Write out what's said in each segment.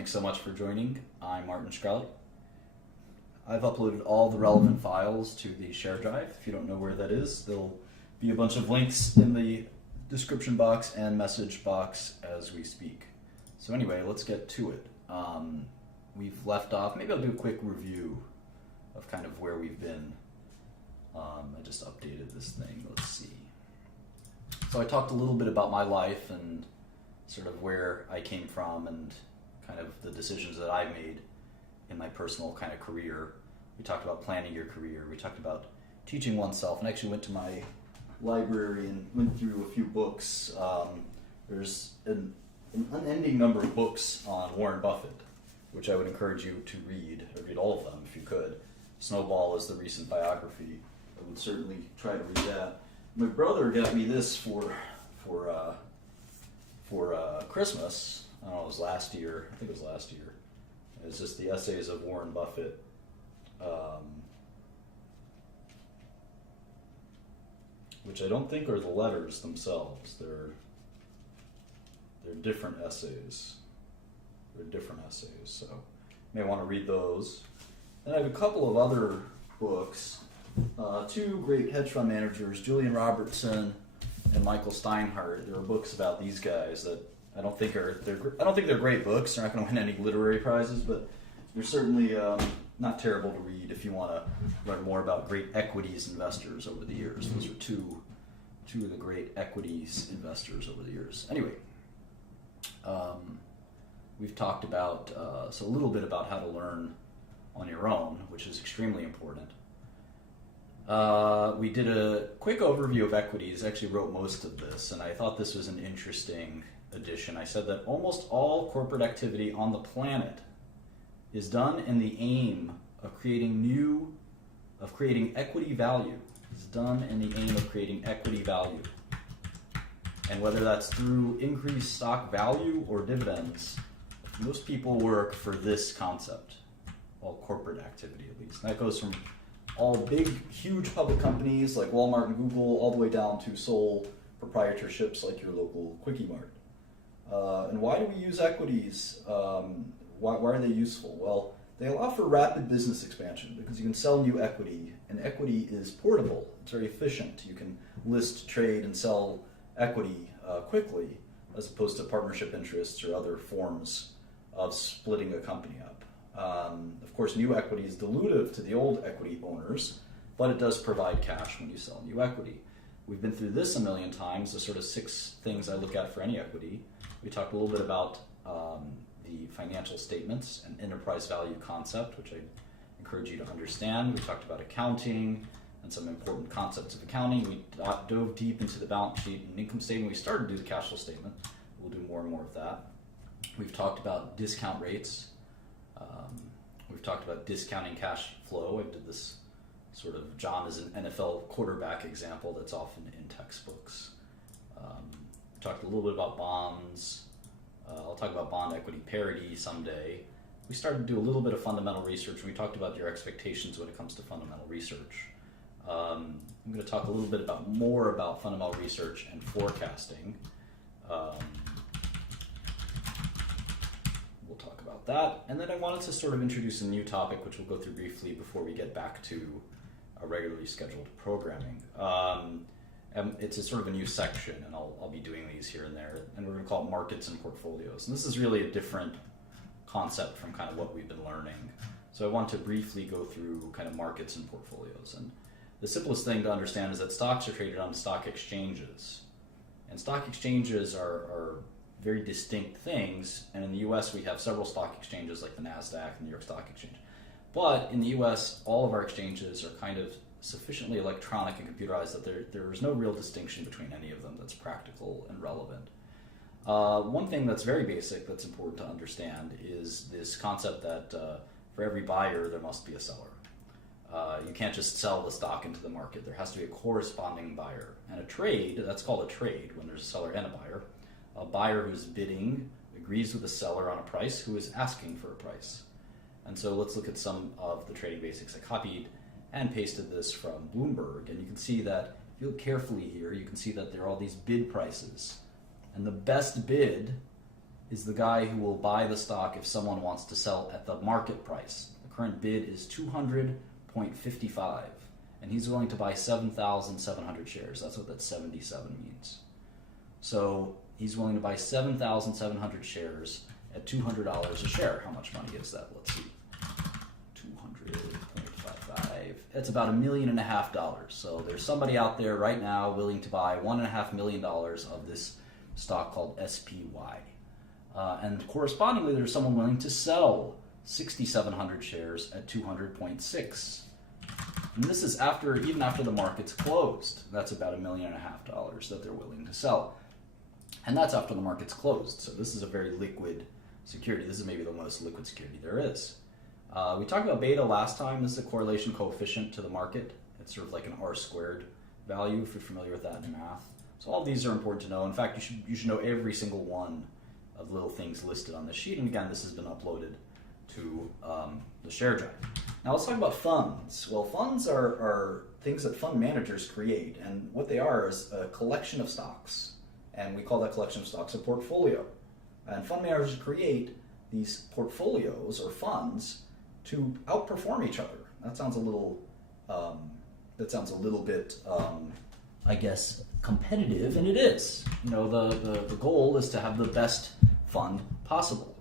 Thanks so much for joining. I'm Martin Shkreli. I've uploaded all the relevant files to the share drive. If you don't know where that is, there'll be a bunch of links in the description box and message box as we speak. So anyway, let's get to it. We've left off, maybe I'll do a quick review of kind of where we've been. I just updated this thing, let's see. So I talked a little bit about my life and sort of where I came from and kind of the decisions that I've made in my personal kind of career. We talked about planning your career. We talked about teaching oneself, and actually went to my library and went through a few books. There's an unending number of books on Warren Buffett, which I would encourage you to read. Read all of them if you could. Snowball is the recent biography. I would certainly try to read that. My brother got me this for Christmas. I don't know, it was last year. I think it was last year. It's just the essays of Warren Buffett. Which I don't think are the letters themselves. They're different essays. So you may want to read those. Then I have a couple of other books. Two great hedge fund managers, Julian Robertson and Michael Steinhardt. There are books about these guys that I don't think they're great books. They're not going to win any literary prizes, but they're certainly not terrible to read if you want to learn more about great equities investors over the years. Those are two of the great equities investors over the years. Anyway, we've talked about a little bit about how to learn on your own, which is extremely important. We did a quick overview of equities. I actually wrote most of this, and I thought this was an interesting addition. I said that almost all corporate activity on the planet is done in the aim of creating equity value. It's done in the aim of creating equity value. And whether that's through increased stock value or dividends, most people work for this concept, all corporate activity at least. And that goes from all big, huge public companies like Walmart and Google, all the way down to sole proprietorships like your local Quickie Mart. And why do we use equities? Why are they useful? Well, they allow for rapid business expansion because you can sell new equity, and equity is portable. It's very efficient. You can list, trade, and sell equity quickly, as opposed to partnership interests or other forms of splitting a company up. Of course, new equity is dilutive to the old equity owners, but it does provide cash when you sell new equity. We've been through this a million times, the sort of 6 things I look at for any equity. We talked a little bit about the financial statements and enterprise value concept, which I encourage you to understand. We talked about accounting and some important concepts of accounting. We dove deep into the balance sheet and income statement. We started to do the cash flow statement. We'll do more and more of that. We've talked about discount rates. We've talked about discounting cash flow. I did this sort of John is an NFL quarterback example that's often in textbooks. We talked a little bit about bonds. I'll talk about bond equity parity someday. We started to do a little bit of fundamental research. We talked about your expectations when it comes to fundamental research. I'm going to talk a little bit more about fundamental research and forecasting. We'll talk about that. And then I wanted to sort of introduce a new topic, which we'll go through briefly before we get back to our regularly scheduled programming. It's a sort of a new section, and I'll be doing these here and there, and we're going to call it markets and portfolios. And this is really a different concept from kind of what we've been learning. So I want to briefly go through kind of markets and portfolios. And the simplest thing to understand is that stocks are traded on stock exchanges. And stock exchanges are very distinct things, and in the US we have several stock exchanges like the NASDAQ and the New York Stock Exchange. But in the US, all of our exchanges are kind of sufficiently electronic and computerized that there is no real distinction between any of them that's practical and relevant. One thing that's very basic that's important to understand is this concept that for every buyer there must be a seller. You can't just sell the stock into the market. There has to be a corresponding buyer. And a trade, that's called a trade when there's a seller and a buyer. A buyer who's bidding agrees with the seller on a price who is asking for a price. And so let's look at some of the trading basics. I copied and pasted this from Bloomberg, and you can see that if you look carefully here, you can see that there are all these bid prices. And the best bid is the guy who will buy the stock if someone wants to sell at the market price. The current bid is 200.55, and he's willing to buy 7,700 shares. That's what that 77 means. So he's willing to buy 7,700 shares at $200 a share. How much money is that? Let's see. 200.55. It's about $1.5 million. So there's somebody out there right now willing to buy $1.5 million of this stock called SPY. And correspondingly, there's someone willing to sell 6,700 shares at 200.6. And this is even after the market's closed. That's about $1.5 million that they're willing to sell. And that's after the market's closed. So this is a very liquid security. This is maybe the most liquid security there is. We talked about beta last time. This is a correlation coefficient to the market. It's sort of like an R-squared value, if you're familiar with that in math. So all of these are important to know. In fact, you should know every single one of the little things listed on this sheet. And again, this has been uploaded to the share drive. Now let's talk about funds. Well, funds are things that fund managers create. And what they are is a collection of stocks. And we call that collection of stocks a portfolio. And fund managers create these portfolios or funds to outperform each other. That sounds a little bit, I guess, competitive, and it is. You know, the goal is to have the best fund possible.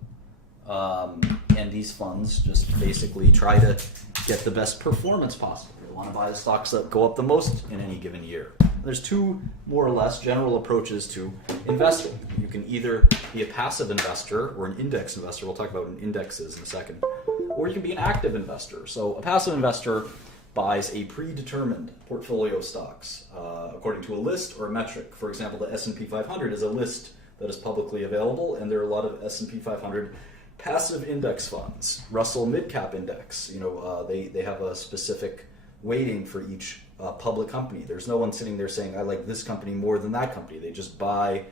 And these funds just basically try to get the best performance possible. They want to buy the stocks that go up the most in any given year. There's two more or less general approaches to investing. You can either be a passive investor or an index investor. We'll talk about what an index is in a second. Or you can be an active investor. So a passive investor buys a predetermined portfolio of stocks according to a list or a metric. For example, the S&P 500 is a list that is publicly available, and there are a lot of S&P 500 passive index funds. Russell Midcap Index, they have a specific weighting for each public company. There's no one sitting there saying, I like this company more than that company. They just buy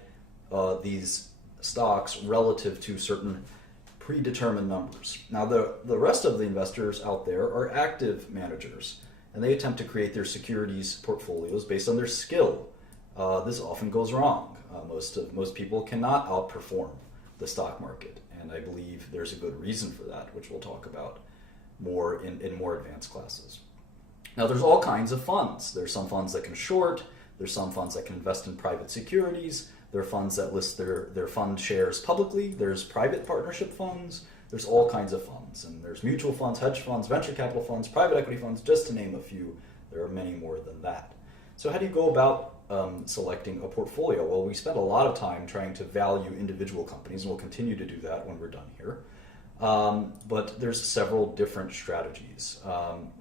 these stocks relative to certain predetermined numbers. Now, the rest of the investors out there are active managers, and they attempt to create their securities portfolios based on their skill. This often goes wrong. Most people cannot outperform the stock market, and I believe there's a good reason for that, which we'll talk about more in more advanced classes. Now, there's all kinds of funds. There's some funds that can short. There's some funds that can invest in private securities. There are funds that list their fund shares publicly. There's private partnership funds. There's all kinds of funds. And there's mutual funds, hedge funds, venture capital funds, private equity funds, just to name a few. There are many more than that. So how do you go about selecting a portfolio? Well, we spent a lot of time trying to value individual companies, and we'll continue to do that when we're done here. But there's several different strategies.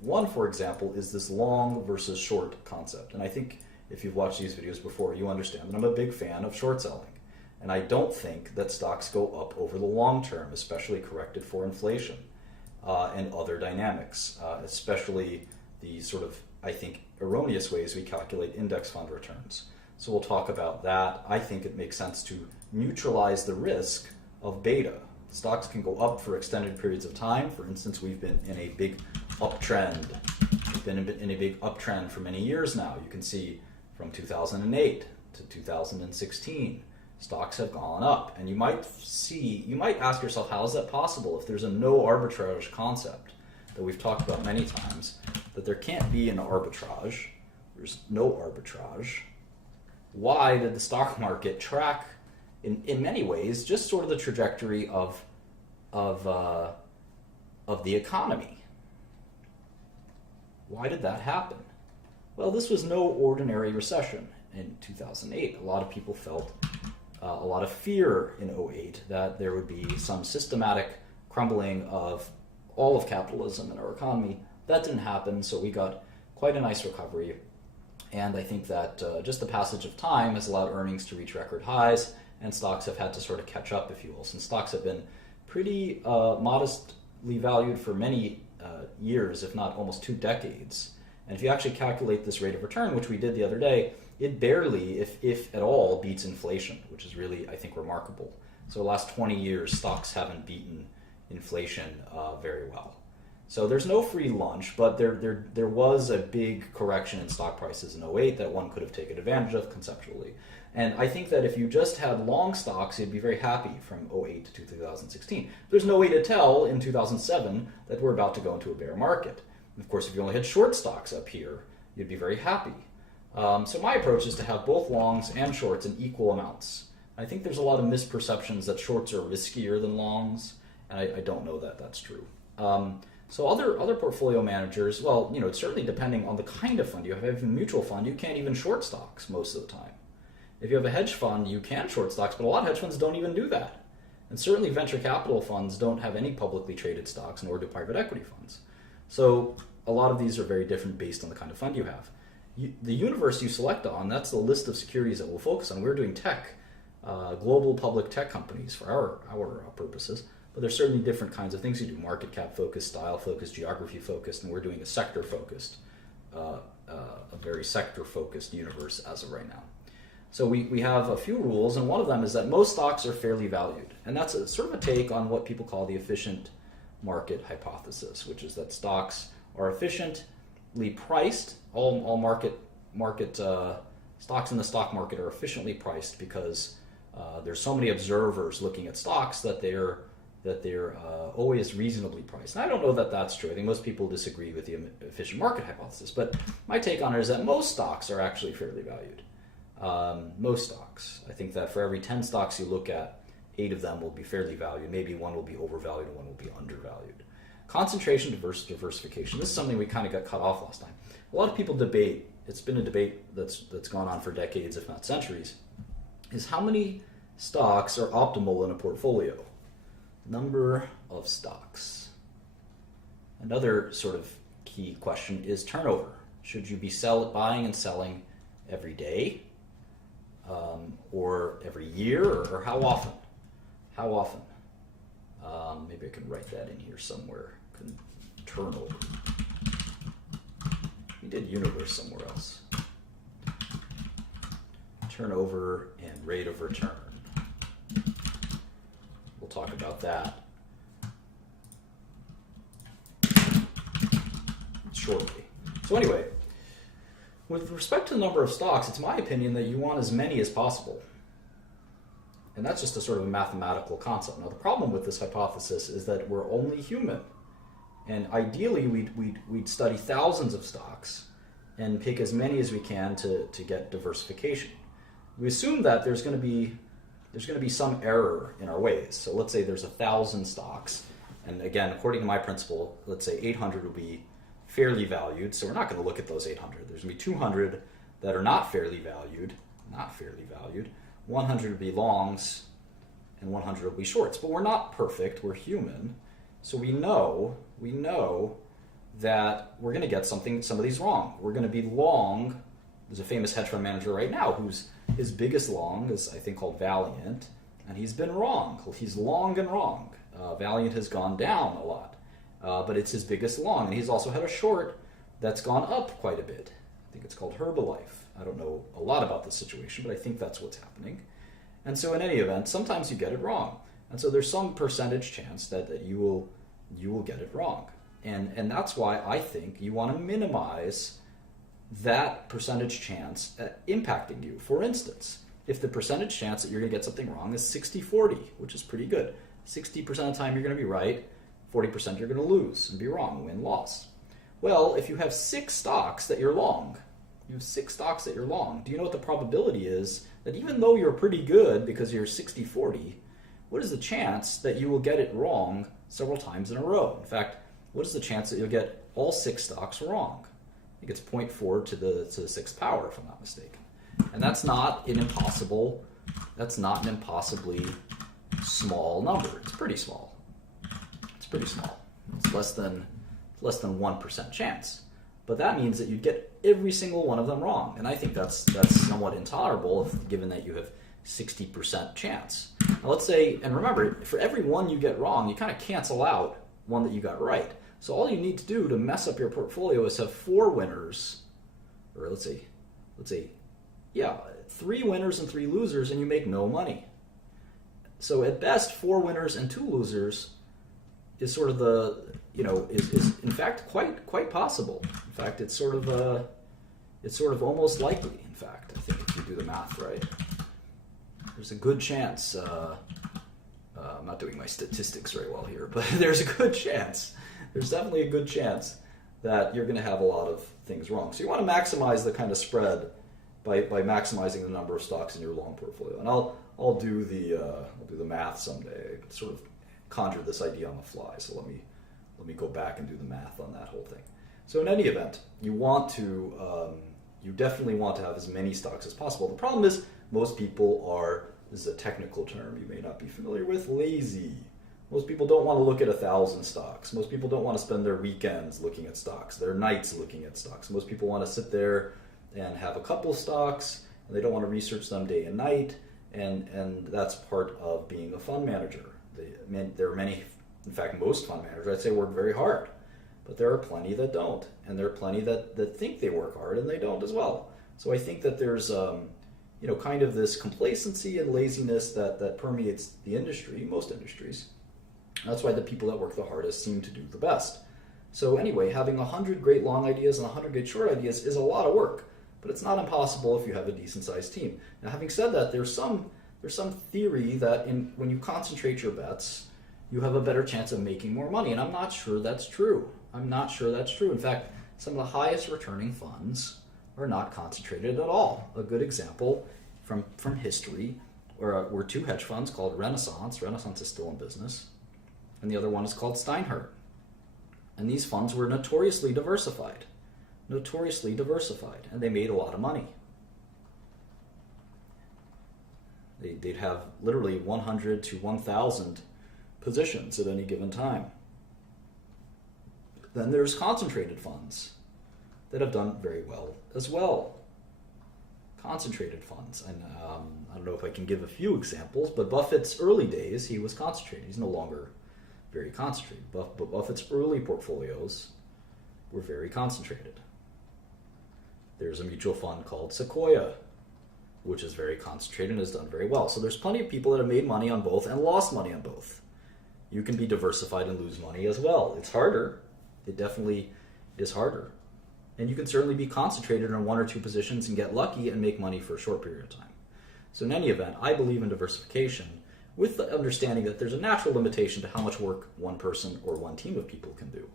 One, for example, is this long versus short concept. And I think if you've watched these videos before, you understand that I'm a big fan of short selling. And I don't think that stocks go up over the long term, especially corrected for inflation and other dynamics, especially the sort of, I think, erroneous ways we calculate index fund returns. So we'll talk about that. I think it makes sense to neutralize the risk of beta. Stocks can go up for extended periods of time. For instance, we've been in a big uptrend. We've been in a big uptrend for many years now. You can see from 2008 to 2016, stocks have gone up. And you might ask yourself, how is that possible if there's a no arbitrage concept that we've talked about many times, that there can't be an arbitrage. There's no arbitrage. Why did the stock market track, in many ways, just sort of the trajectory of the economy? Why did that happen? Well, this was no ordinary recession in 2008. A lot of people felt a lot of fear in 2008 that there would be some systematic crumbling of all of capitalism in our economy. That didn't happen, so we got quite a nice recovery. And I think that just the passage of time has allowed earnings to reach record highs, and stocks have had to sort of catch up, if you will, since stocks have been pretty modestly valued for many years, if not almost 2 decades. And if you actually calculate this rate of return, which we did the other day, it barely, if at all, beats inflation, which is really, I think, remarkable. So the last 20 years, stocks haven't beaten inflation very well. So there's no free lunch, but there was a big correction in stock prices in 2008 that one could have taken advantage of conceptually. And I think that if you just had long stocks, you'd be very happy from '08 to 2016. There's no way to tell in 2007 that we're about to go into a bear market. And of course, if you only had short stocks up here, you'd be very happy. So my approach is to have both longs and shorts in equal amounts. I think there's a lot of misperceptions that shorts are riskier than longs, and I don't know that that's true. So other portfolio managers, well, it's certainly depending on the kind of fund you have. If you have a mutual fund, you can't even short stocks most of the time. If you have a hedge fund, you can short stocks, but a lot of hedge funds don't even do that. And certainly venture capital funds don't have any publicly traded stocks, nor do private equity funds. So a lot of these are very different based on the kind of fund you have. The universe you select on, that's the list of securities that we'll focus on. We're doing tech, global public tech companies for our purposes, but there's certainly different kinds of things you do: market cap focused, style focused, geography focused, and we're doing a sector focused, a very sector focused universe as of right now. So we have a few rules, and one of them is that most stocks are fairly valued, and that's sort of a take on what people call the efficient market hypothesis, which is that stocks are efficiently priced. All market stocks in the stock market are efficiently priced because there's so many observers looking at stocks that they're always reasonably priced. And I don't know that that's true. I think most people disagree with the efficient market hypothesis, but my take on it is that most stocks are actually fairly valued. Most stocks. I think that for every 10 stocks you look at, 8 of them will be fairly valued. Maybe one will be overvalued and one will be undervalued. Concentration, diversification. This is something we kind of got cut off last time. A lot of people debate, it's been a debate that's gone on for decades, if not centuries, is how many stocks are optimal in a portfolio. Number of stocks. Another sort of key question is turnover. Should you be buying and selling every day, or every year, or how often? How often? Maybe I can write that in here somewhere. Turnover. We did universe somewhere else. Turnover and rate of return. We'll talk about that shortly. So anyway, with respect to the number of stocks, it's my opinion that you want as many as possible. And that's just a sort of a mathematical concept. Now, the problem with this hypothesis is that we're only human. And ideally, we'd study thousands of stocks and pick as many as we can to get diversification. We assume that there's going to be some error in our ways. So let's say there's 1,000 stocks. And again, according to my principle, let's say 800 will be fairly valued. So we're not going to look at those 800. There's going to be 200 that are not fairly valued. 100 will be longs, and 100 will be shorts. But we're not perfect. We're human. So we know that we're going to get some of these wrong. We're going to be long. There's a famous hedge fund manager right now his biggest long is, I think, called Valiant, and he's been wrong. He's long and wrong. Valiant has gone down a lot, but it's his biggest long. And he's also had a short that's gone up quite a bit. I think it's called Herbalife. I don't know a lot about the situation, but I think that's what's happening. And so in any event, sometimes you get it wrong. And so there's some percentage chance that you will get it wrong. And that's why I think you want to minimize that percentage chance impacting you. For instance, if the percentage chance that you're going to get something wrong is 60-40, which is pretty good. 60% of the time you're going to be right, 40% you're going to lose and be wrong, win-loss. Well, if you have 6 stocks that you're long, do you know what the probability is that even though you're pretty good because you're 60-40, what is the chance that you will get it wrong several times in a row? In fact, what is the chance that you'll get all 6 stocks wrong? I think it's 0.4 to the 6th power, if I'm not mistaken. And that's not an impossibly small number. It's pretty small. It's less than 1% chance. But that means that you get every single one of them wrong. And I think that's somewhat intolerable given that you have 60% chance. Now let's say, and remember, for every one you get wrong, you kind of cancel out one that you got right. So all you need to do to mess up your portfolio is have 4 winners, or let's say, 3 winners and 3 losers, and you make no money. So at best, 4 winners and 2 losers is sort of is in fact quite possible. In fact, it's sort of almost likely. In fact, I think if you do the math right. there's a good chance, I'm not doing my statistics very well here, but there's a good chance, there's definitely a good chance that you're going to have a lot of things wrong. So you want to maximize the kind of spread by maximizing the number of stocks in your long portfolio. And I'll do the math someday. I sort of conjured this idea on the fly, so let me go back and do the math on that whole thing. So in any event, you definitely want to have as many stocks as possible. The problem is most people are, this is a technical term you may not be familiar with, lazy. Most people don't want to look at 1,000 stocks. Most people don't want to spend their weekends looking at stocks, their nights looking at stocks. Most people want to sit there and have a couple of stocks, and they don't want to research them day and night, and that's part of being a fund manager. There are many, in fact, most fund managers, I'd say, work very hard, but there are plenty that don't, and there are plenty that think they work hard and they don't as well. So I think that there's kind of this complacency and laziness that permeates the industry, most industries. That's why the people that work the hardest seem to do the best. So anyway, having 100 great long ideas and 100 great short ideas is a lot of work, but it's not impossible if you have a decent-sized team. Now, having said that, there's some theory that when you concentrate your bets, you have a better chance of making more money, and I'm not sure that's true. In fact, some of the highest returning funds are not concentrated at all. A good example from history were two hedge funds called Renaissance. Renaissance is still in business. And the other one is called Steinhardt. And these funds were notoriously diversified, and they made a lot of money. They'd have literally 100 to 1,000 positions at any given time. Then there's concentrated funds that have done very well as well. Concentrated funds, and I don't know if I can give a few examples, but Buffett's early days, he was concentrated. He's no longer very concentrated, but Buffett's early portfolios were very concentrated. There's a mutual fund called Sequoia, which is very concentrated and has done very well. So there's plenty of people that have made money on both and lost money on both. You can be diversified and lose money as well. It's harder. It definitely is harder. And you can certainly be concentrated on one or two positions and get lucky and make money for a short period of time. So in any event, I believe in diversification with the understanding that there's a natural limitation to how much work one person or one team of people can do.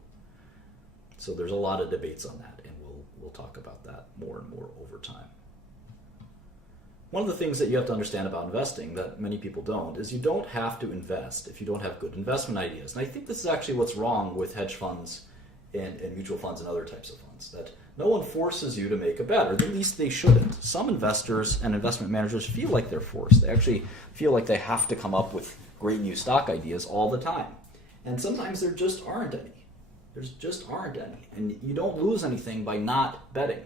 So there's a lot of debates on that, and we'll talk about that more and more over time. One of the things that you have to understand about investing that many people don't is you don't have to invest if you don't have good investment ideas. And I think this is actually what's wrong with hedge funds and mutual funds and other types of funds, that no one forces you to make a bet, or at least they shouldn't. Some investors and investment managers feel like they're forced. They actually feel like they have to come up with great new stock ideas all the time. And sometimes there just aren't any. And you don't lose anything by not betting.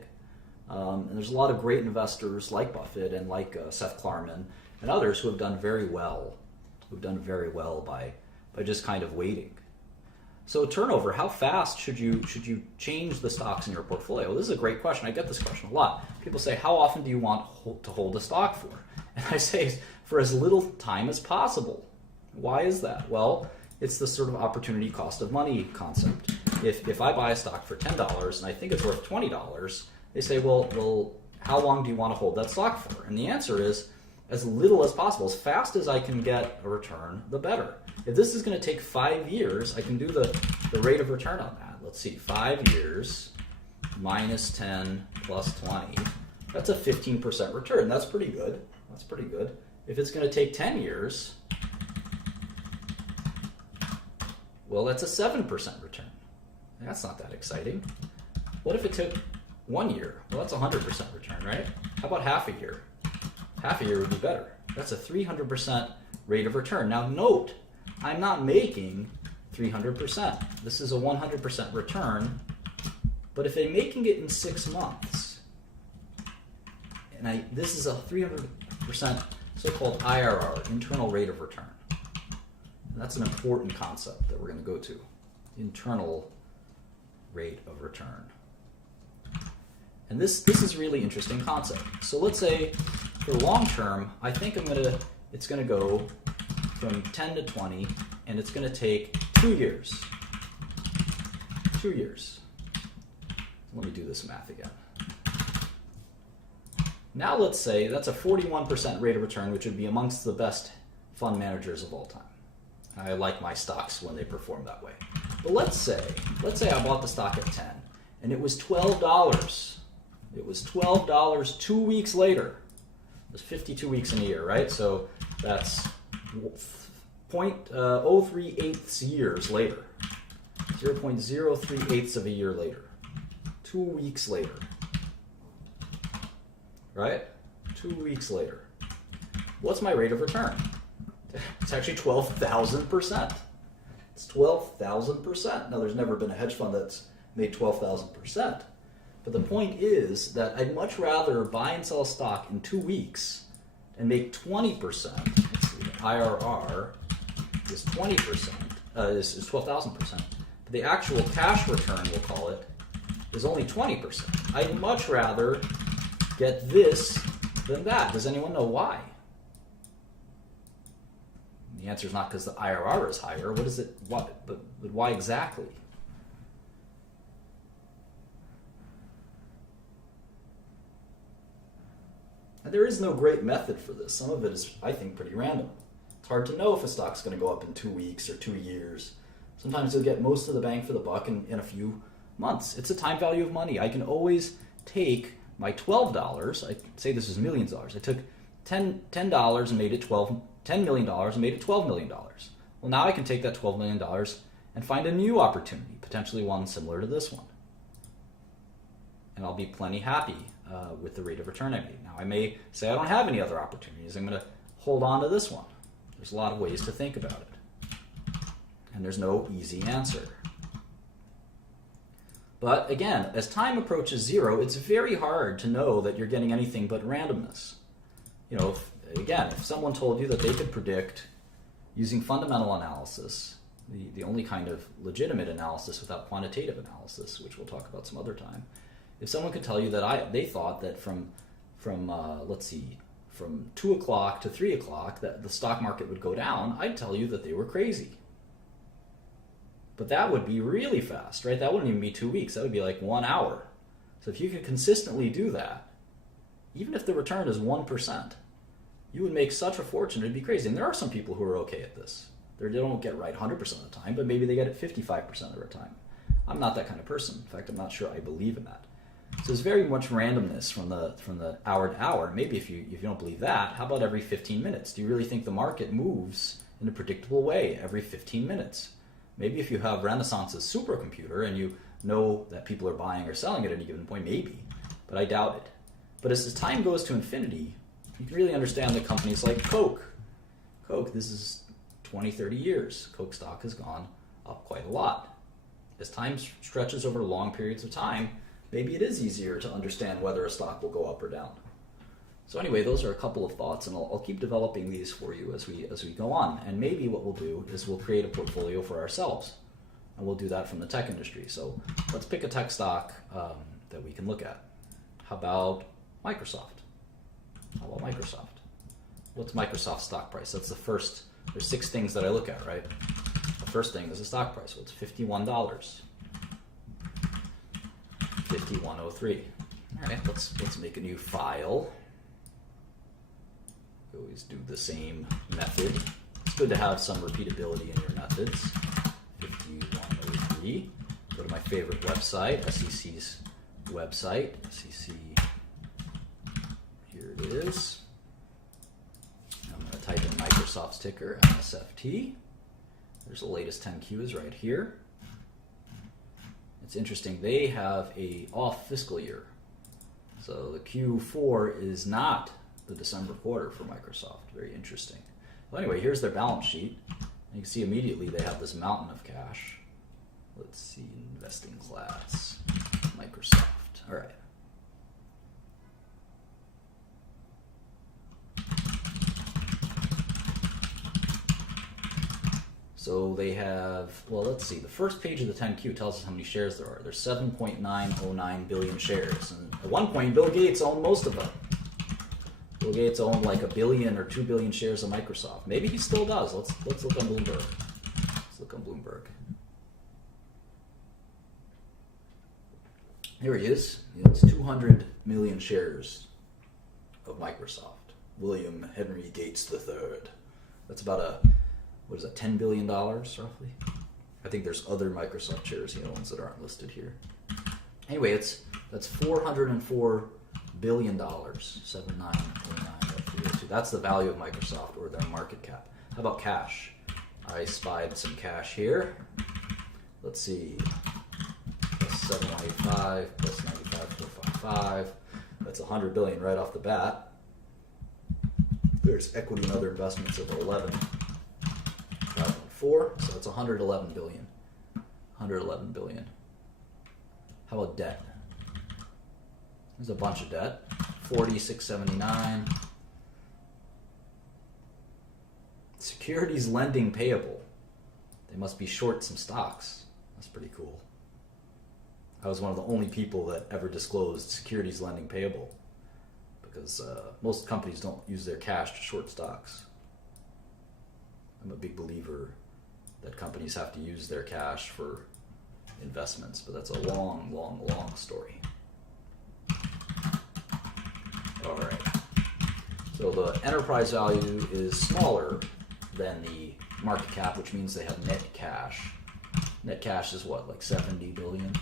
And there's a lot of great investors like Buffett and like Seth Klarman and others who have done very well by just kind of waiting. So turnover, how fast should you change the stocks in your portfolio? This is a great question. I get this question a lot. People say, how often do you want to hold a stock for? And I say, for as little time as possible. Why is that? Well, it's the sort of opportunity cost of money concept. If I buy a stock for $10 and I think it's worth $20, they say, well, how long do you want to hold that stock for? And the answer is as little as possible. As fast as I can get a return, the better. If this is going to take 5 years, I can do the rate of return on that. Let's see, 5 years minus 10 plus 20. That's a 15% return. That's pretty good. If it's going to take 10 years, well, that's a 7% return. That's not that exciting. What if it took 1 year? Well, that's a 100% return, right? How about half a year? Half a year would be better. That's a 300% rate of return. Now note, I'm not making 300%. This is a 100% return. But if I'm making it in 6 months, and this is a 300% so-called IRR, internal rate of return. And that's an important concept that we're going to go to. Internal rate of return. And this is a really interesting concept. So let's say for long term, I think it's going to go from 10 to 20, and it's going to take 2 years. 2 years. Let me do this math again. Now let's say that's a 41% rate of return, which would be amongst the best fund managers of all time. I like my stocks when they perform that way. But let's say I bought the stock at 10 and it was $12. It was $12 2 weeks later. There's 52 weeks in a year, right? So that's 0.038 years later. 0.038 of a year later. 2 weeks later. Right? 2 weeks later. What's my rate of return? It's actually 12,000%. It's 12,000%. Now, there's never been a hedge fund that's made 12,000%. But the point is that I'd much rather buy and sell a stock in 2 weeks and make 20%. Let's see, the IRR is 20%, is 12,000%. But the actual cash return, we'll call it, is only 20%. I'd much rather get this than that. Does anyone know why? The answer is not because the IRR is higher. What is it? What? But why exactly? And there is no great method for this. Some of it is, I think, pretty random. It's hard to know if a stock's going to go up in 2 weeks or 2 years. Sometimes you'll get most of the bang for the buck in a few months. It's a time value of money. I can always take my $12, I say this is millions of dollars. I took $10 and made it $10 million and made it $12 million. Well, now I can take that $12 million and find a new opportunity, potentially one similar to this one. And I'll be plenty happy with the rate of return I made. Now, I may say I don't have any other opportunities. I'm going to hold on to this one. There's a lot of ways to think about it. And there's no easy answer. But again, as time approaches zero, it's very hard to know that you're getting anything but randomness. You know, if someone told you that they could predict using fundamental analysis, the only kind of legitimate analysis without quantitative analysis, which we'll talk about some other time, if someone could tell you that they thought that from 2 o'clock to 3 o'clock that the stock market would go down, I'd tell you that they were crazy. But that would be really fast, right? That wouldn't even be 2 weeks. That would be like 1 hour. So if you could consistently do that, even if the return is 1%, you would make such a fortune. It'd be crazy. And there are some people who are okay at this. They don't get it right 100% of the time, but maybe they get it 55% of the time. I'm not that kind of person. In fact, I'm not sure I believe in that. So there's very much randomness from the hour to hour. Maybe if you don't believe that, how about every 15 minutes? Do you really think the market moves in a predictable way every 15 minutes? Maybe if you have Renaissance's supercomputer and you know that people are buying or selling at any given point, maybe, but I doubt it. But as time goes to infinity, you can really understand that companies like Coke, this is 20, 30 years. Coke stock has gone up quite a lot. As time stretches over long periods of time, maybe it is easier to understand whether a stock will go up or down. So anyway, those are a couple of thoughts, and I'll keep developing these for you as we go on. And maybe what we'll do is we'll create a portfolio for ourselves, and we'll do that from the tech industry. So let's pick a tech stock that we can look at. How about Microsoft? What's Microsoft's stock price? That's the first. There's 6 things that I look at, right? The first thing is the stock price. So it's $51. 51.03. All right, let's make a new file. Always do the same method. It's good to have some repeatability in your methods. 5103. Go to my favorite website, SEC's website. SEC. Here it is. I'm going to type in Microsoft's ticker, MSFT. There's the latest 10 Qs right here. It's interesting. They have a off fiscal year. So the Q4 is not the December quarter for Microsoft. Very interesting. Well, anyway, here's their balance sheet. You can see immediately they have this mountain of cash. Let's see, investing class, Microsoft. All right. So they have, well, let's see. The first page of the 10Q tells us how many shares there are. There's 7.909 billion shares. And at one point, Bill Gates owned most of them. Bill Gates owned like 1 billion or 2 billion shares of Microsoft. Maybe he still does. Let's look on Bloomberg. Let's look on Bloomberg. Here he is. It's 200 million shares. of Microsoft. William Henry Gates III. That's about $10 billion roughly? I think there's other Microsoft shares he owns that aren't listed here. Anyway, that's $404 billion, 79.9. That's the value of Microsoft, or their market cap. How about cash? I spied some cash here. Let's see. Plus 785, plus 95,455. That's 100 billion right off the bat. There's equity and other investments of 11,514, so that's 111 billion. 111 billion. How about debt? There's a bunch of debt. 4679. Securities lending payable. They must be short some stocks. That's pretty cool. I was one of the only people that ever disclosed securities lending payable, because most companies don't use their cash to short stocks. I'm a big believer that companies have to use their cash for investments, but that's a long, long, long story. All right. So the enterprise value is smaller than the market cap, which means they have net cash. Net cash is what, like 70 billion?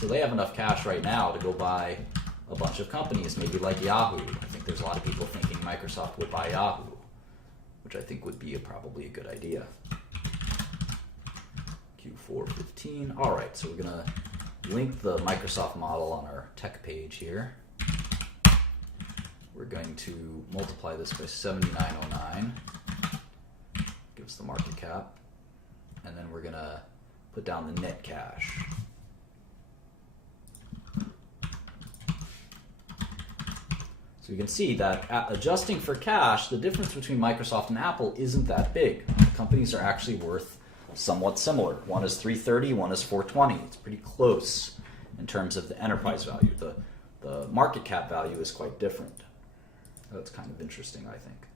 So they have enough cash right now to go buy a bunch of companies, maybe like Yahoo. I think there's a lot of people thinking Microsoft would buy Yahoo, which I think would be probably a good idea. Q415. All right, so we're going to link the Microsoft model on our tech page here. We're going to multiply this by 7909. Gives the market cap. And then we're going to put down the net cash. So you can see that adjusting for cash, the difference between Microsoft and Apple isn't that big. Companies are actually worth somewhat similar. One is 330, one is 420. It's pretty close in terms of the enterprise value. The market cap value is quite different. That's kind of interesting, I think.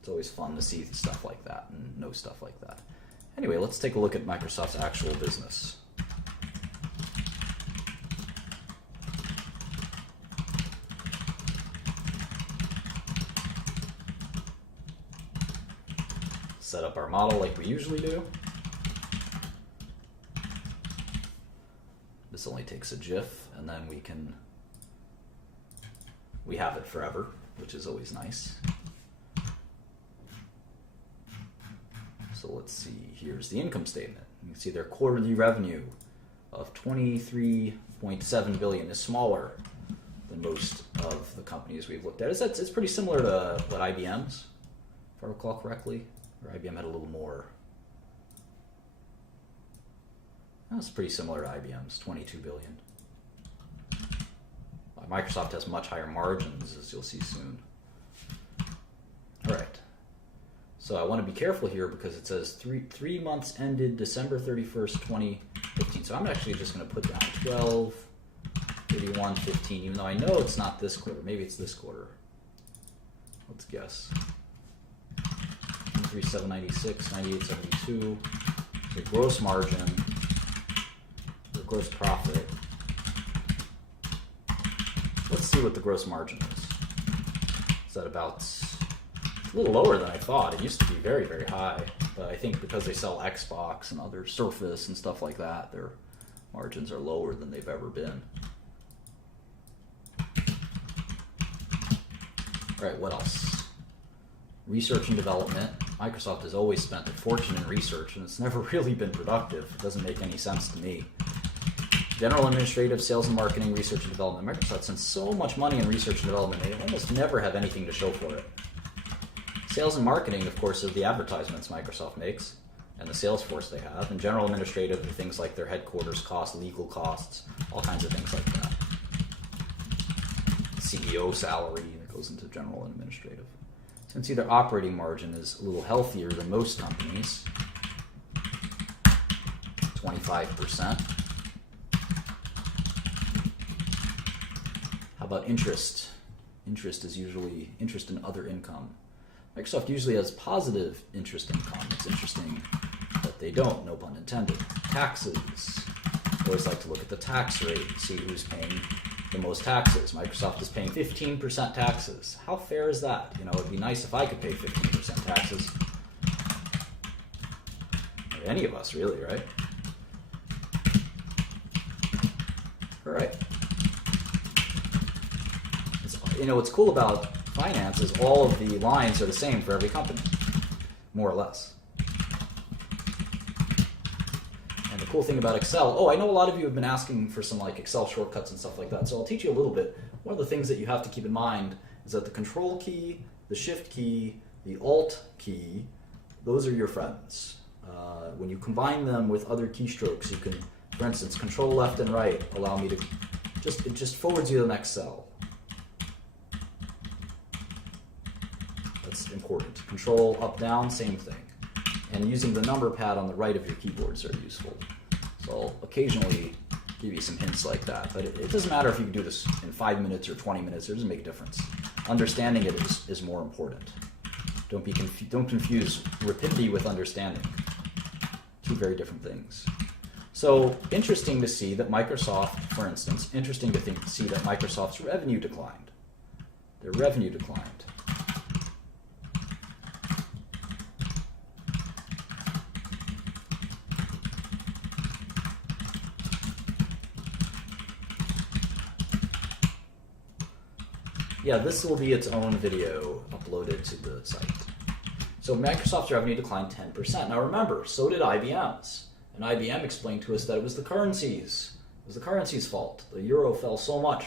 It's always fun to see stuff like that and know stuff like that. Anyway, let's take a look at Microsoft's actual business. Set up our model like we usually do. This only takes a GIF, and then we have it forever, which is always nice. So let's see, here's the income statement. You can see their quarterly revenue of 23.7 billion is smaller than most of the companies we've looked at. It's pretty similar to what IBM's, if I recall correctly. Or IBM had a little more. That's pretty similar to IBM's, 22 billion. Microsoft has much higher margins, as you'll see soon. All right. So I want to be careful here because it says three months ended December 31st, 2015. So I'm actually just going to put down 12, 31, 15, even though I know it's not this quarter. Maybe it's this quarter. Let's guess. 796, 9872. The gross margin, the gross profit. Let's see what the gross margin is. Is that about a little lower than I thought? It used to be very, very high, but I think because they sell Xbox and other Surface and stuff like that, their margins are lower than they've ever been. All right, what else? Research and development. Microsoft has always spent a fortune in research, and it's never really been productive. It doesn't make any sense to me. General administrative, sales and marketing, research and development. Microsoft spends so much money in research and development, they almost never have anything to show for it. Sales and marketing, of course, are the advertisements Microsoft makes and the sales force they have. And general administrative are things like their headquarters costs, legal costs, all kinds of things like that. CEO salary that goes into general and administrative. So you can see their operating margin is a little healthier than most companies. 25%. How about interest? Interest is usually interest in other income. Microsoft usually has positive interest income. It's interesting that they don't, no pun intended. Taxes. I always like to look at the tax rate, see who's paying the most taxes. Microsoft is paying 15% taxes. How fair is that? You know, it'd be nice if I could pay 15% taxes. Or any of us, really, right? All right. You know, what's cool about finance is all of the lines are the same for every company, more or less. And the cool thing about Excel, I know a lot of you have been asking for some like Excel shortcuts and stuff like that, so I'll teach you a little bit. One of the things that you have to keep in mind is that the Control key, the Shift key, the Alt key, those are your friends. When you combine them with other keystrokes, you can, for instance, Control left and right allow me to it just forwards you to the next cell. That's important. Control up down, same thing. And using the number pad on the right of your keyboards are useful. So I'll occasionally give you some hints like that, but it doesn't matter if you can do this in 5 minutes or 20 minutes. It doesn't make a difference. Understanding it is more important. Don't confuse rapidity with understanding. Two very different things. So interesting to see that Microsoft, for instance, see that Microsoft's revenue declined. Their revenue declined. Yeah, this will be its own video uploaded to the site. So Microsoft's revenue declined 10%. Now remember, so did IBM's. And IBM explained to us that it was the currencies. It was the currency's fault. The euro fell so much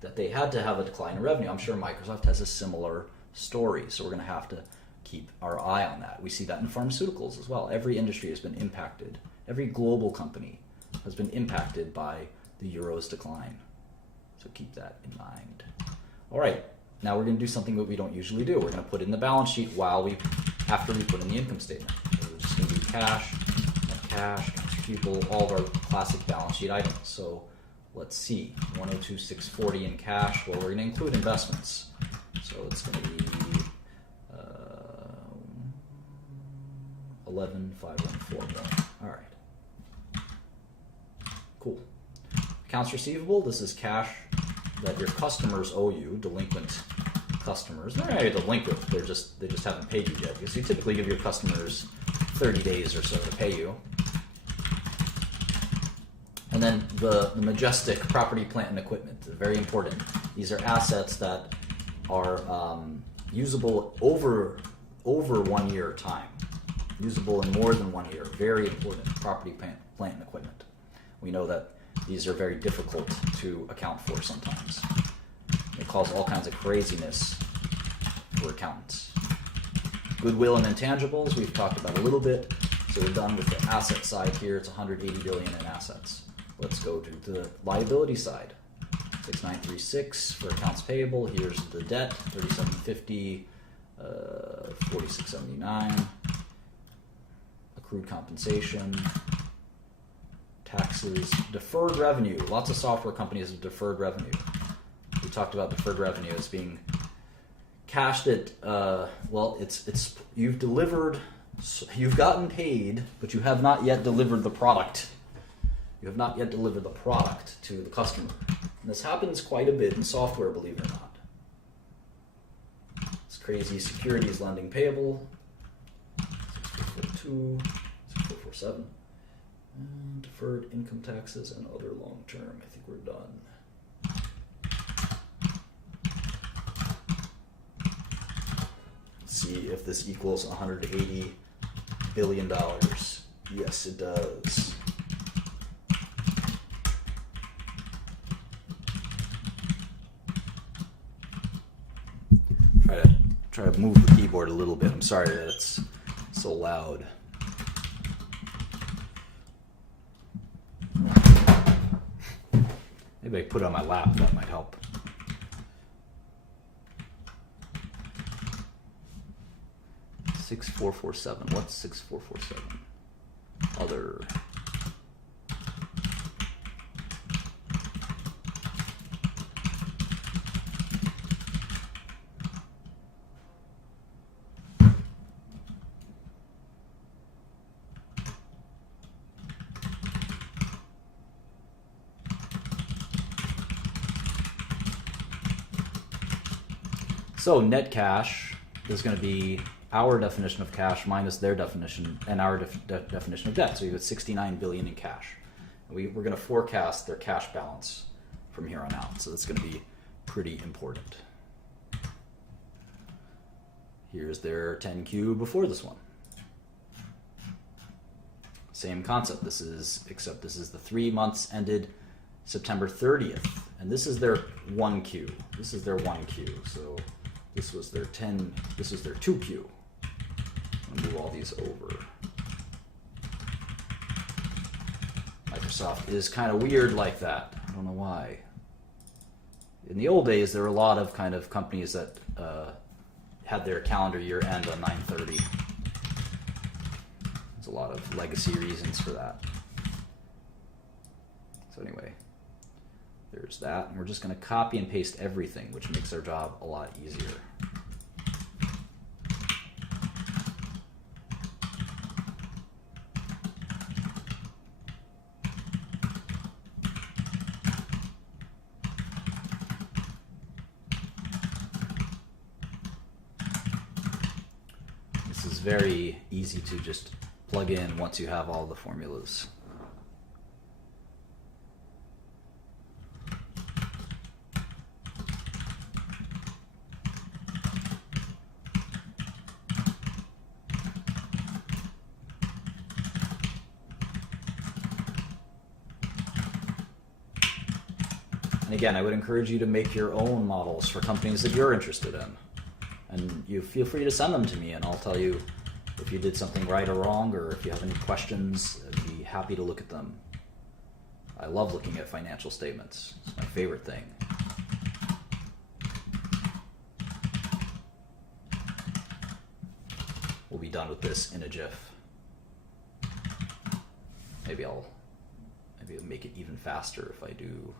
that they had to have a decline in revenue. I'm sure Microsoft has a similar story, so we're going to have to keep our eye on that. We see that in pharmaceuticals as well. Every industry has been impacted. Every global company has been impacted by the euro's decline. So keep that in mind. All right, now we're going to do something that we don't usually do. We're going to put in the balance sheet after we put in the income statement. So we're just going to do cash, accounts receivable, all of our classic balance sheet items. So let's see, 102,640 in cash. Well, we're going to include investments. So it's going to be 11,514 million. All right, cool. Accounts receivable, this is cash that your customers owe you, delinquent customers. They're not really delinquent, they just haven't paid you yet. Because you typically give your customers 30 days or so to pay you. And then the majestic property, plant, and equipment, very important. These are assets that are usable over 1 year time. Usable in more than 1 year. Very important, property, plant, and equipment. We know that these are very difficult to account for sometimes. They cause all kinds of craziness for accountants. Goodwill and intangibles, we've talked about a little bit. So we're done with the asset side here. It's 180 billion in assets. Let's go to the liability side. 6936 for accounts payable. Here's the debt, 3750, 4679. Accrued compensation. Taxes, deferred revenue. Lots of software companies have deferred revenue. We talked about deferred revenue as being cash that, you've delivered, you've gotten paid, but you have not yet delivered the product. You have not yet delivered the product to the customer. And this happens quite a bit in software, believe it or not. It's crazy. Securities lending payable, 6442, 6447. And deferred income taxes and other long term. I think we're done. Let's see if this equals $180 billion. Yes, it does. Try to move the keyboard a little bit. I'm sorry that it's so loud. Maybe I put it on my lap, that might help. $6447. What's 6447? Other. So net cash is going to be our definition of cash minus their definition and our definition of debt. So you have 69 billion in cash. We're going to forecast their cash balance from here on out. So that's going to be pretty important. Here's their 10Q before this one. Same concept. Except this is the 3 months ended September 30th. And this is their 1Q. This is their 1Q. So this was their 10, this is their 2Q. I'll move all these over. Microsoft is kind of weird like that. I don't know why. In the old days, there were a lot of kind of companies that had their calendar year end on 9/30. There's a lot of legacy reasons for that. So anyway, there's that. And we're just going to copy and paste everything, which makes our job a lot easier. This is very easy to just plug in once you have all the formulas. And again, I would encourage you to make your own models for companies that you're interested in. And you feel free to send them to me, and I'll tell you if you did something right or wrong, or if you have any questions. I'd be happy to look at them. I love looking at financial statements. It's my favorite thing. We'll be done with this in a jiff. Maybe I'll make it even faster if I do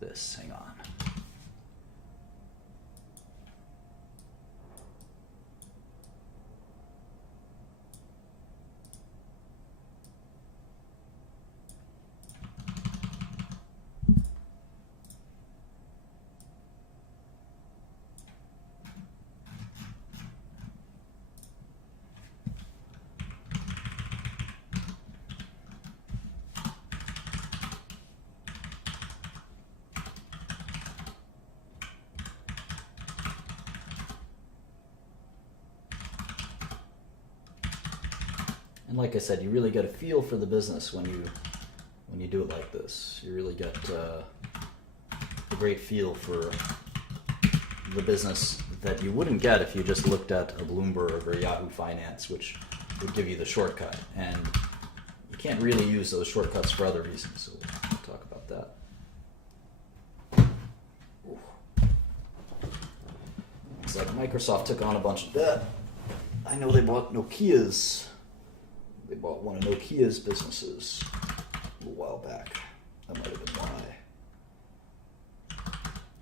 this. Hang on. And like I said, you really get a feel for the business when you do it like this. You really get a great feel for the business that you wouldn't get if you just looked at a Bloomberg or Yahoo Finance, which would give you the shortcut. And you can't really use those shortcuts for other reasons, so we'll talk about that. Ooh. Looks like Microsoft took on a bunch of debt. I know they bought Nokia's. They bought one of Nokia's businesses a little while back. That might have been why.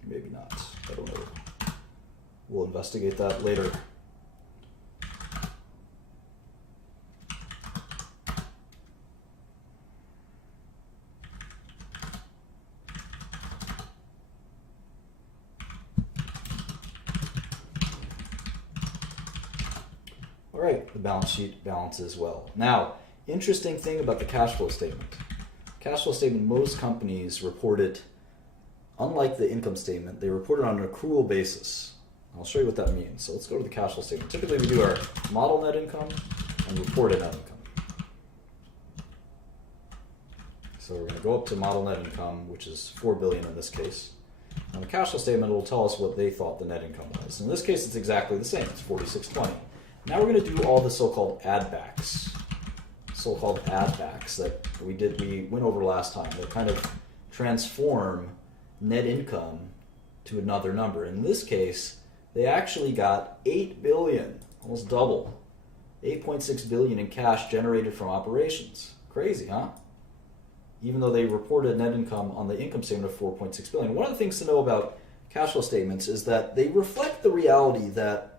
Maybe not. I don't know. We'll investigate that later. All right, the balance sheet balances well. Now, interesting thing about the cash flow statement. Cash flow statement, most companies report it, unlike the income statement, they report it on an accrual basis. I'll show you what that means. So let's go to the cash flow statement. Typically we do our model net income and reported net income. So we're going to go up to model net income, which is 4 billion in this case. On the cash flow statement, it will tell us what they thought the net income was. In this case, it's exactly the same. It's 4620. Now we're going to do all the so-called add-backs. So-called add-backs that we went over last time that kind of transform net income to another number. In this case, they actually got 8 billion, almost double. 8.6 billion in cash generated from operations. Crazy, huh? Even though they reported net income on the income statement of 4.6 billion. One of the things to know about cash flow statements is that they reflect the reality that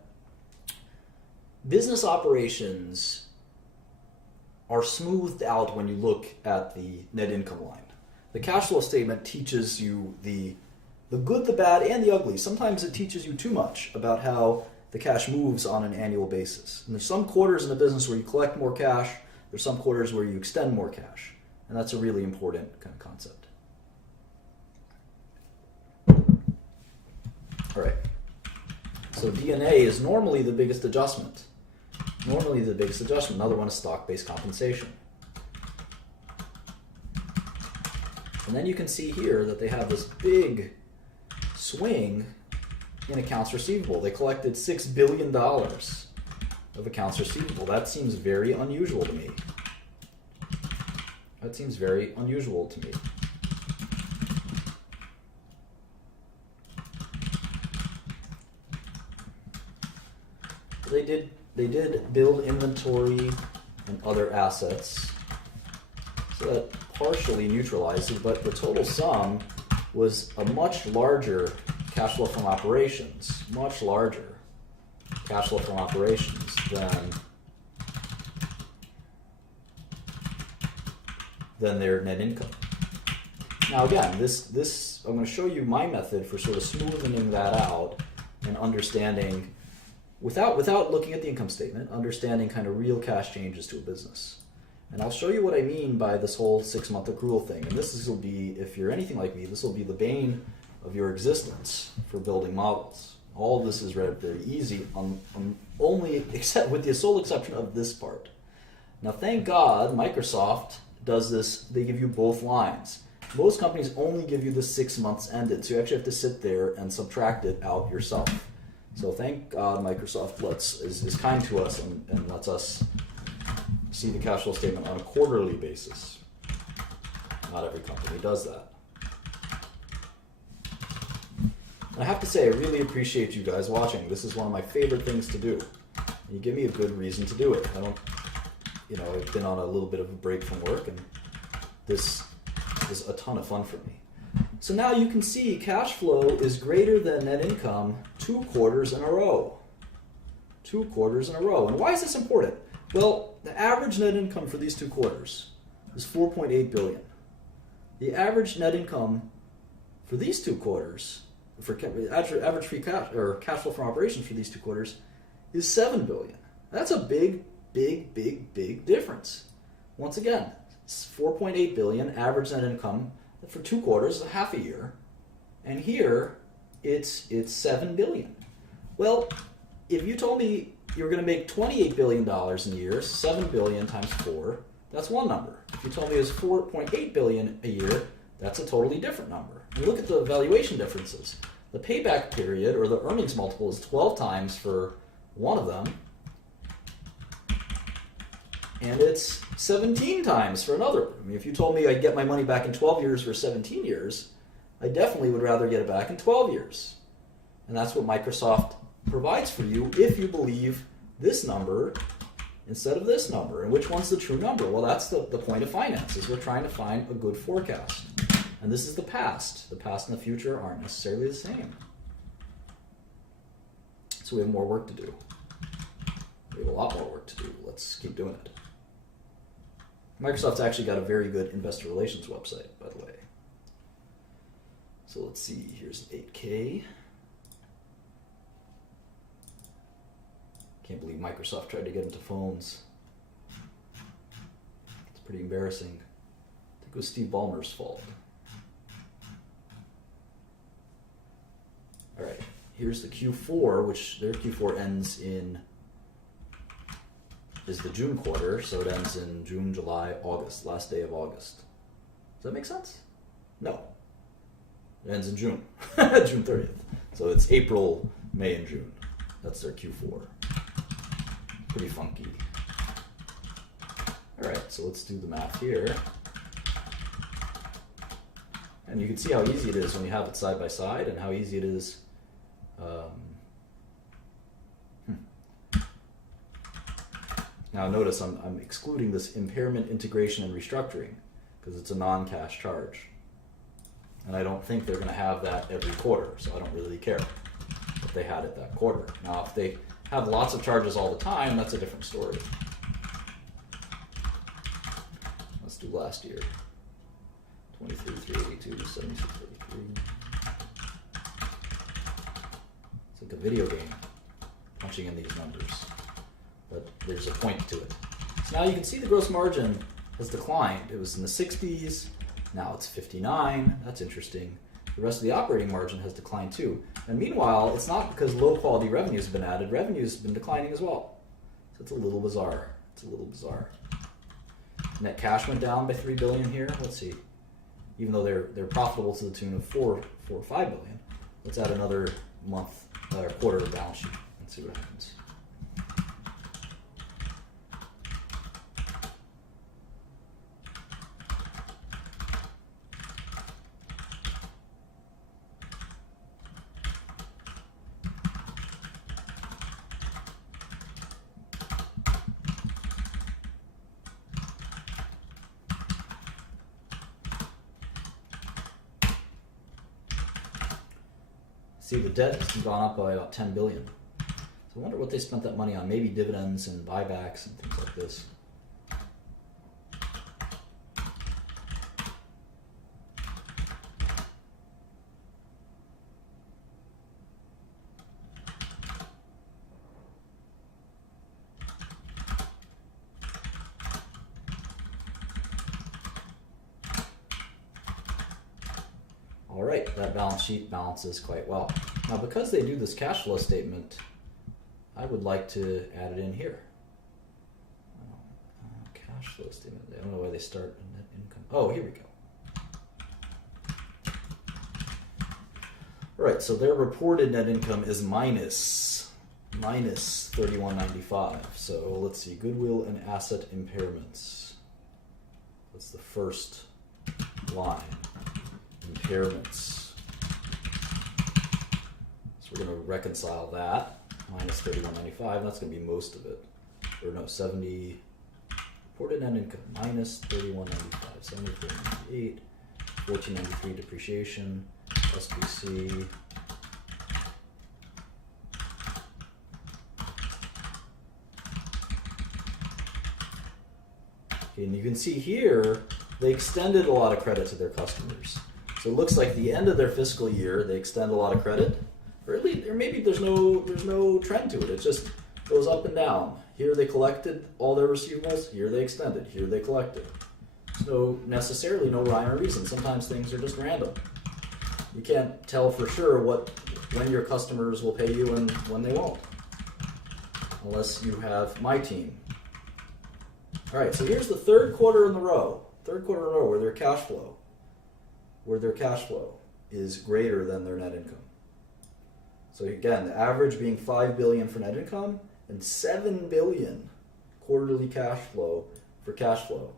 business operations are smoothed out when you look at the net income line. The cash flow statement teaches you the the good, the bad, and the ugly. Sometimes it teaches you too much about how the cash moves on an annual basis. And there's some quarters in the business where you collect more cash. There's some quarters where you extend more cash. And that's a really important kind of concept. All right. So DNA is normally the biggest adjustment. Another one is stock-based compensation. And then you can see here that they have this big swing in accounts receivable. They collected $6 billion of accounts receivable. That seems very unusual to me. They did build inventory and other assets, so that partially neutralized it, but the total sum was a much larger cash flow from operations, than their net income. Now again, this I'm going to show you my method for sort of smoothing that out and understanding, without looking at the income statement, understanding kind of real cash changes to a business. And I'll show you what I mean by this whole 6-month accrual thing. And this will be, if you're anything like me, this will be the bane of your existence for building models. All of this is very easy, only except with the sole exception of this part. Now, thank God, Microsoft does this. They give you both lines. Most companies only give you the 6 months ended, so you actually have to sit there and subtract it out yourself. So thank God Microsoft is kind to us and lets us see the cash flow statement on a quarterly basis. Not every company does that. I have to say, I really appreciate you guys watching. This is one of my favorite things to do. You give me a good reason to do it. I've been on a little bit of a break from work, and this is a ton of fun for me. So now you can see cash flow is greater than net income 2 quarters in a row. 2 quarters in a row. And why is this important? Well, the average net income for these 2 quarters is $4.8 billion. The average net income for these 2 quarters, for average free cash or cash flow from operations for these 2 quarters, is $7 billion. That's a big difference. Once again, it's $4.8 billion average net income for 2 quarters, half a year, and here it's $7 billion. Well, if you told me you were going to make $28 billion in a year, $7 billion times 4, that's one number. If you told me it was $4.8 billion a year, that's a totally different number. And look at the valuation differences. The payback period, or the earnings multiple, is 12 times for one of them, and it's 17 times for another. I mean, if you told me I'd get my money back in 12 years or 17 years, I definitely would rather get it back in 12 years. And that's what Microsoft provides for you if you believe this number instead of this number. And which one's the true number? Well, that's the point of finance, is we're trying to find a good forecast. And this is the past. The past and the future aren't necessarily the same. So we have more work to do. We have a lot more work to do. Let's keep doing it. Microsoft's actually got a very good investor relations website, by the way. So let's see, here's 8K. Can't believe Microsoft tried to get into phones. It's pretty embarrassing. I think it was Steve Ballmer's fault. All right, here's the Q4, which their Q4 ends in, is the June quarter, so it ends in June, July, August, last day of August. Does that make sense? No. It ends in June, June 30th. So it's April, May, and June. That's their Q4. Pretty funky. All right, so let's do the math here. And you can see how easy it is when you have it side by side, and how easy it is. Now notice I'm excluding this impairment, integration, and restructuring because it's a non-cash charge. And I don't think they're going to have that every quarter, so I don't really care if they had it that quarter. Now, if they have lots of charges all the time, that's a different story. Let's do last year. 23, 382, 76, 33. It's like a video game, punching in these numbers. But there's a point to it. So now you can see the gross margin has declined. It was in the 60s, now it's 59. That's interesting. The rest of the operating margin has declined too. And meanwhile, it's not because low quality revenues have been added. Revenue's been declining as well. So it's a little bizarre. It's a little bizarre. Net cash went down by 3 billion here. Let's see. Even though they're profitable to the tune of 4 or 5 billion. Let's add another month or quarter of the balance sheet and see what happens. See, the debt has gone up by about 10 billion. So I wonder what they spent that money on. Maybe dividends and buybacks and things like this. All right, that balance sheet balances quite well. Now, because they do this cash flow statement, I would like to add it in here. Cash flow statement. I don't know why they start in net income. Oh, here we go. All right, so their reported net income is minus 31.95. So let's see, goodwill and asset impairments. That's the first line. Impairments. So we're going to reconcile that. Minus 31.95. That's going to be most of it. Or no, 70. Reported net income. Minus 31.95. 74.98. 14.93 depreciation. SBC. Okay, and you can see here they extended a lot of credit to their customers. So it looks like the end of their fiscal year, they extend a lot of credit, or at least, or maybe there's no trend to it. It just goes up and down. Here they collected all their receivables. Here they extended. Here they collected. So necessarily no rhyme or reason. Sometimes things are just random. You can't tell for sure when your customers will pay you and when they won't, unless you have my team. All right. So here's the third quarter in a row where their cash flow is greater than their net income. So again, the average being 5 billion for net income and 7 billion quarterly cash flow for cash flow.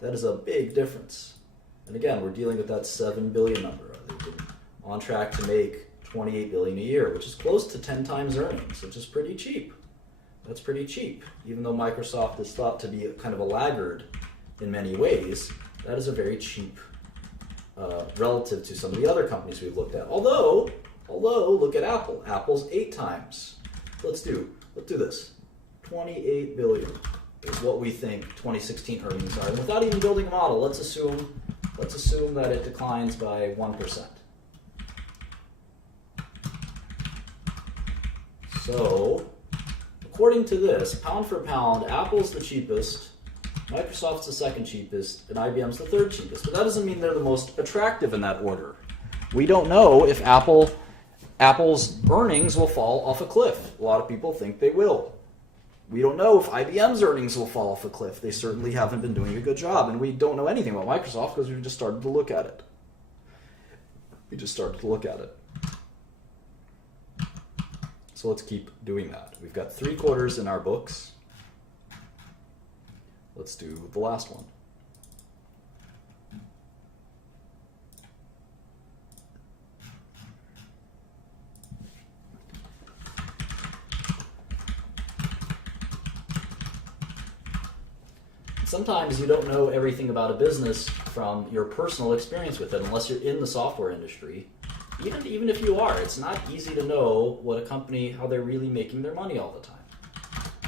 That is a big difference. And again, we're dealing with that 7 billion number. They've been on track to make 28 billion a year, which is close to 10 times earnings, which is pretty cheap. That's pretty cheap. Even though Microsoft is thought to be kind of a laggard in many ways, that is a very cheap relative to some of the other companies we've looked at. Although look at Apple. Apple's 8 times. Let's do this. 28 billion is what we think 2016 earnings are. And without even building a model, let's assume that it declines by 1%. So, according to this, pound for pound, Apple's the cheapest, Microsoft's the second cheapest, and IBM's the third cheapest. But that doesn't mean they're the most attractive in that order. We don't know if Apple's earnings will fall off a cliff. A lot of people think they will. We don't know if IBM's earnings will fall off a cliff. They certainly haven't been doing a good job, and we don't know anything about Microsoft because we just started to look at it. So let's keep doing that. We've got 3 quarters in our books. Let's do the last one. Sometimes you don't know everything about a business from your personal experience with it unless you're in the software industry. Even if you are, it's not easy to know what a company, how they're really making their money all the time.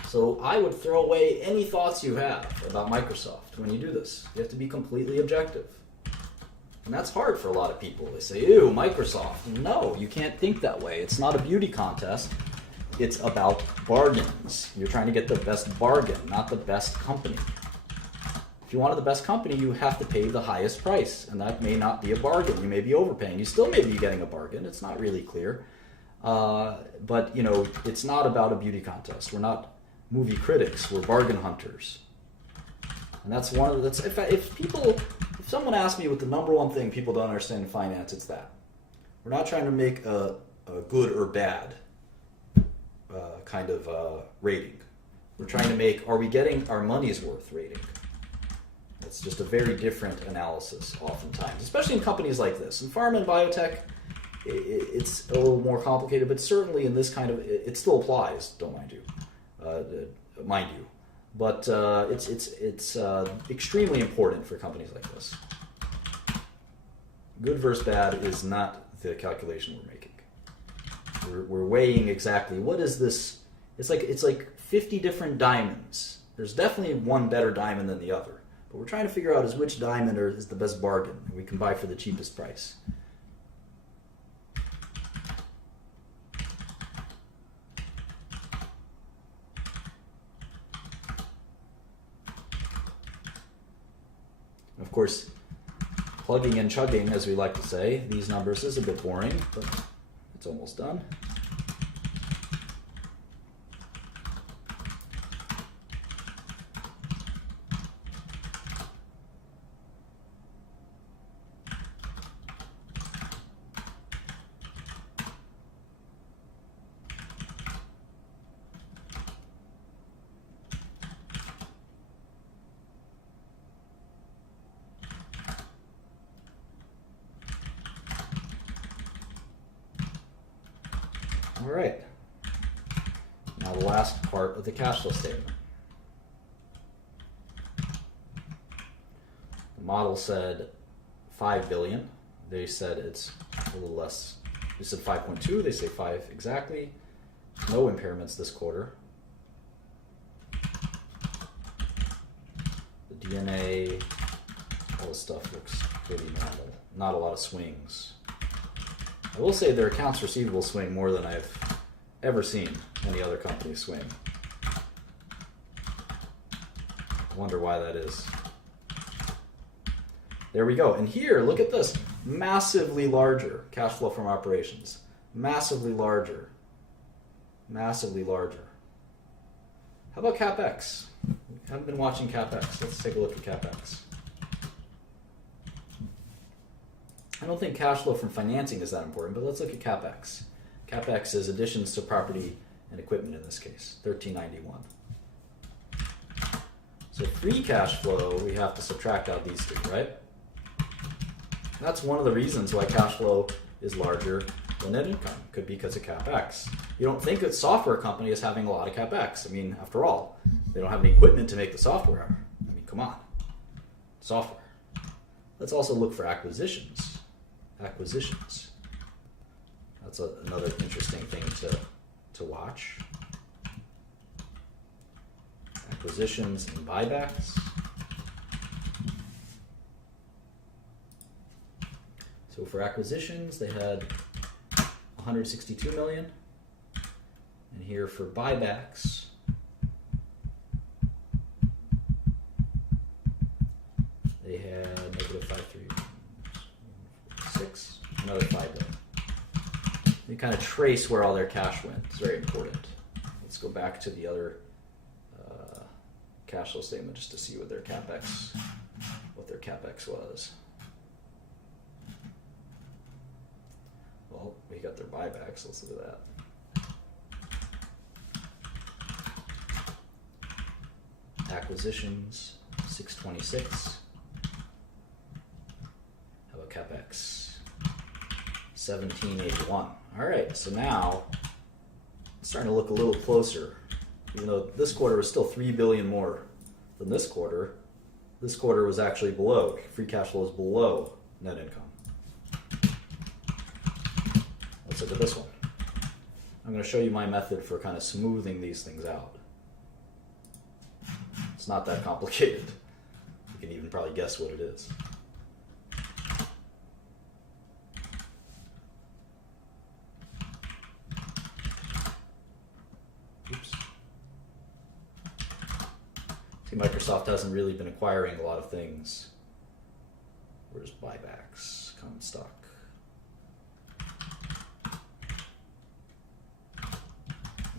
So I would throw away any thoughts you have about Microsoft when you do this. You have to be completely objective. And that's hard for a lot of people. They say, ew, Microsoft. No, you can't think that way. It's not a beauty contest. It's about bargains. You're trying to get the best bargain, not the best company. If you wanted the best company, you have to pay the highest price, and that may not be a bargain. You may be overpaying. You still may be getting a bargain. It's not really clear. But, you know, it's not about a beauty contest. We're not movie critics. We're bargain hunters. And that's one of the... If someone asks me what the number one thing people don't understand in finance, it's that. We're not trying to make a good or bad kind of rating. We're trying to make, are we getting our money's worth rating? It's just a very different analysis oftentimes, especially in companies like this. In pharma and biotech, it's a little more complicated, but certainly in this kind of, it still applies, don't mind you. But it's extremely important for companies like this. Good versus bad is not the calculation we're making. We're weighing exactly what is this. It's like 50 different diamonds. There's definitely one better diamond than the other. But we're trying to figure out which diamond is the best bargain we can buy for the cheapest price. Of course, plugging and chugging, as we like to say, these numbers is a bit boring, but it's almost done. All right. Now the last part of the cash flow statement. The model said 5 billion. They said it's a little less. They said 5.2. They say 5 exactly. No impairments this quarter. The DNA, all this stuff looks pretty normal. Not a lot of swings. I will say their accounts receivable swing more than I've ever seen any other company swing. I wonder why that is. There we go. And here, look at this. Massively larger cash flow from operations. Massively larger. Massively larger. How about CapEx? I haven't been watching CapEx. Let's take a look at CapEx. I don't think cash flow from financing is that important, but let's look at CapEx. CapEx is additions to property and equipment in this case, $1391. So free cash flow, we have to subtract out these two, right? That's one of the reasons why cash flow is larger than net income. Could be because of CapEx. You don't think a software company is having a lot of CapEx. I mean, after all, they don't have any equipment to make the software. I mean, come on. Software. Let's also look for acquisitions. Acquisitions. That's another interesting thing to watch. Acquisitions and buybacks. So for acquisitions, they had 162 million. And here for buybacks, they had negative 536, another 5 million. You kind of trace where all their cash went. It's very important. Let's go back to the other cash flow statement just to see what their CapEx was. Well, we got their buybacks. Let's look at that. Acquisitions, 626. How about CapEx? 1781. All right, so now it's starting to look a little closer. Even though this quarter was still 3 billion more than this quarter was actually below. Free cash flow is below net income. Let's look at this one. I'm going to show you my method for kind of smoothing these things out. It's not that complicated. You can even probably guess what it is. Microsoft hasn't really been acquiring a lot of things. Where's buybacks, common stock?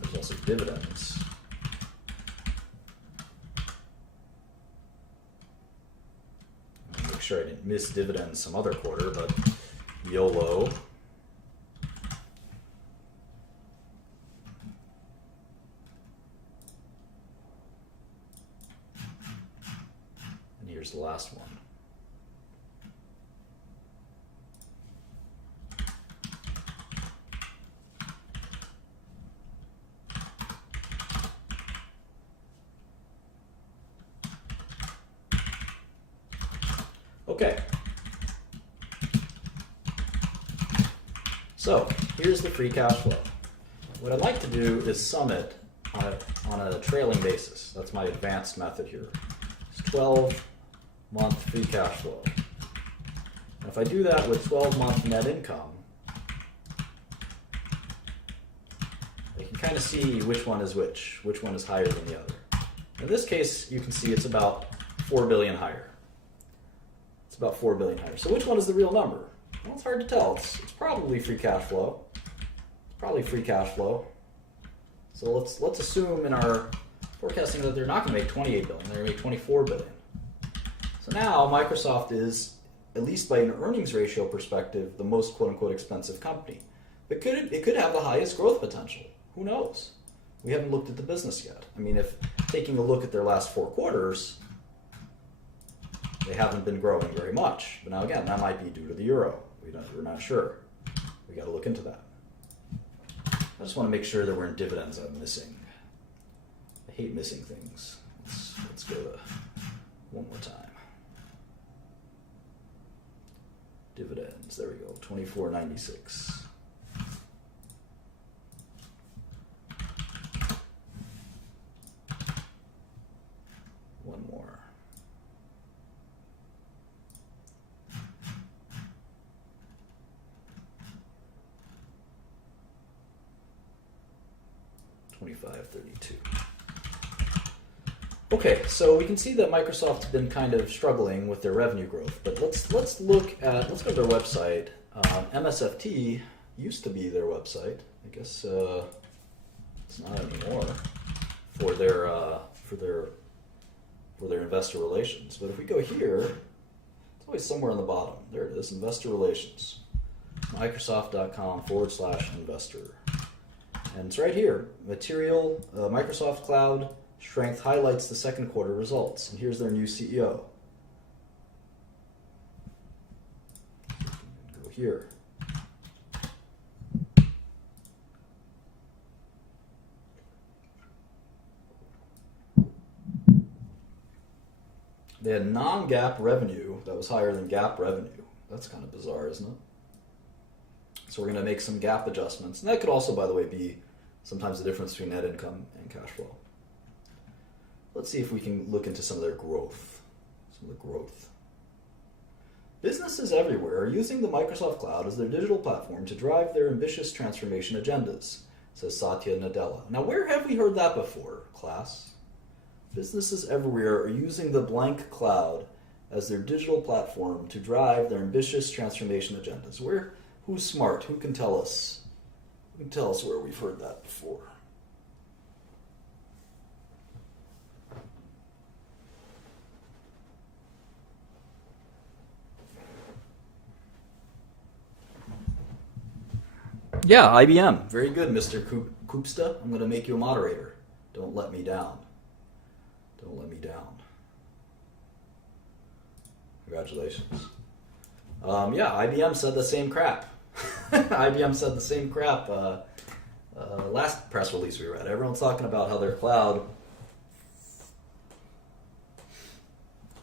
There's also dividends. I'll make sure I didn't miss dividends some other quarter, but YOLO. And here's the last one. Okay, so here's the free cash flow. What I'd like to do is sum it on a trailing basis. That's my advanced method here. It's 12-month free cash flow. And if I do that with 12-month net income, I can kind of see which one is which one is higher than the other. In this case, you can see it's about 4 billion higher. It's about 4 billion higher. So which one is the real number? Well, it's hard to tell. It's probably free cash flow. It's probably free cash flow. So let's assume in our forecasting that they're not going to make 28 billion. They're going to make 24 billion. So now Microsoft is, at least by an earnings ratio perspective, the most quote-unquote expensive company. But it could have the highest growth potential. Who knows? We haven't looked at the business yet. I mean, if taking a look at their last 4 quarters, they haven't been growing very much. But now again, that might be due to the euro. We're not sure. We got to look into that. I just want to make sure there weren't dividends I'm missing. I hate missing things. Let's go to one more time. Dividends. There we go. 24.96. One more. $25.32. Okay, so we can see that Microsoft's been kind of struggling with their revenue growth, but let's go to their website. MSFT used to be their website. I guess it's not anymore for their investor relations. But if we go here, it's always somewhere on the bottom. There it is, investor relations. Microsoft.com/investor. And it's right here. Material, Microsoft Cloud strength highlights the second quarter results. And here's their new CEO. Go here. They had non-GAAP revenue that was higher than GAAP revenue. That's kind of bizarre, isn't it? So we're going to make some GAAP adjustments. And that could also, by the way, be sometimes the difference between net income and cash flow. Let's see if we can look into some of their growth. Businesses everywhere are using the Microsoft Cloud as their digital platform to drive their ambitious transformation agendas, says Satya Nadella. Now, where have we heard that before, class? Businesses everywhere are using the blank cloud as their digital platform to drive their ambitious transformation agendas. Who's smart? Who can tell us? Who can tell us where we've heard that before? Yeah, IBM. Very good, Mr. Koopsta. I'm going to make you a moderator. Don't let me down. Don't let me down. Congratulations. Yeah, IBM said the same crap. IBM said the same crap last press release we read. Everyone's talking about how their cloud...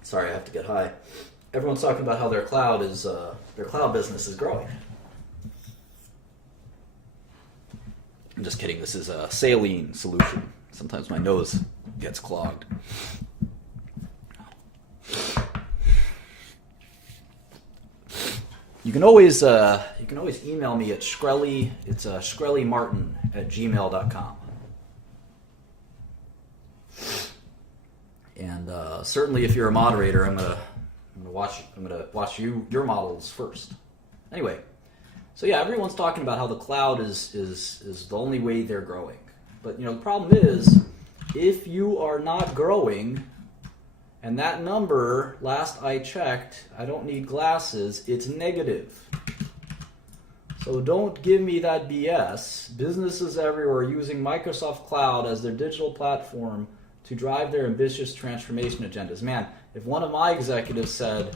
Sorry, I have to get high. Everyone's talking about how their cloud business is growing. I'm just kidding. This is a saline solution. Sometimes my nose gets clogged. You can always email me at Shkreli. It's shkrelimartin@gmail.com. And Certainly, if you're a moderator, I'm gonna watch your models first. Anyway, so yeah, everyone's talking about how the cloud is the only way they're growing. But the problem is, if you are not growing, and that number, last I checked, I don't need glasses, it's negative. So don't give me that BS. Businesses everywhere are using Microsoft Cloud as their digital platform to drive their ambitious transformation agendas. Man, if one of my executives said,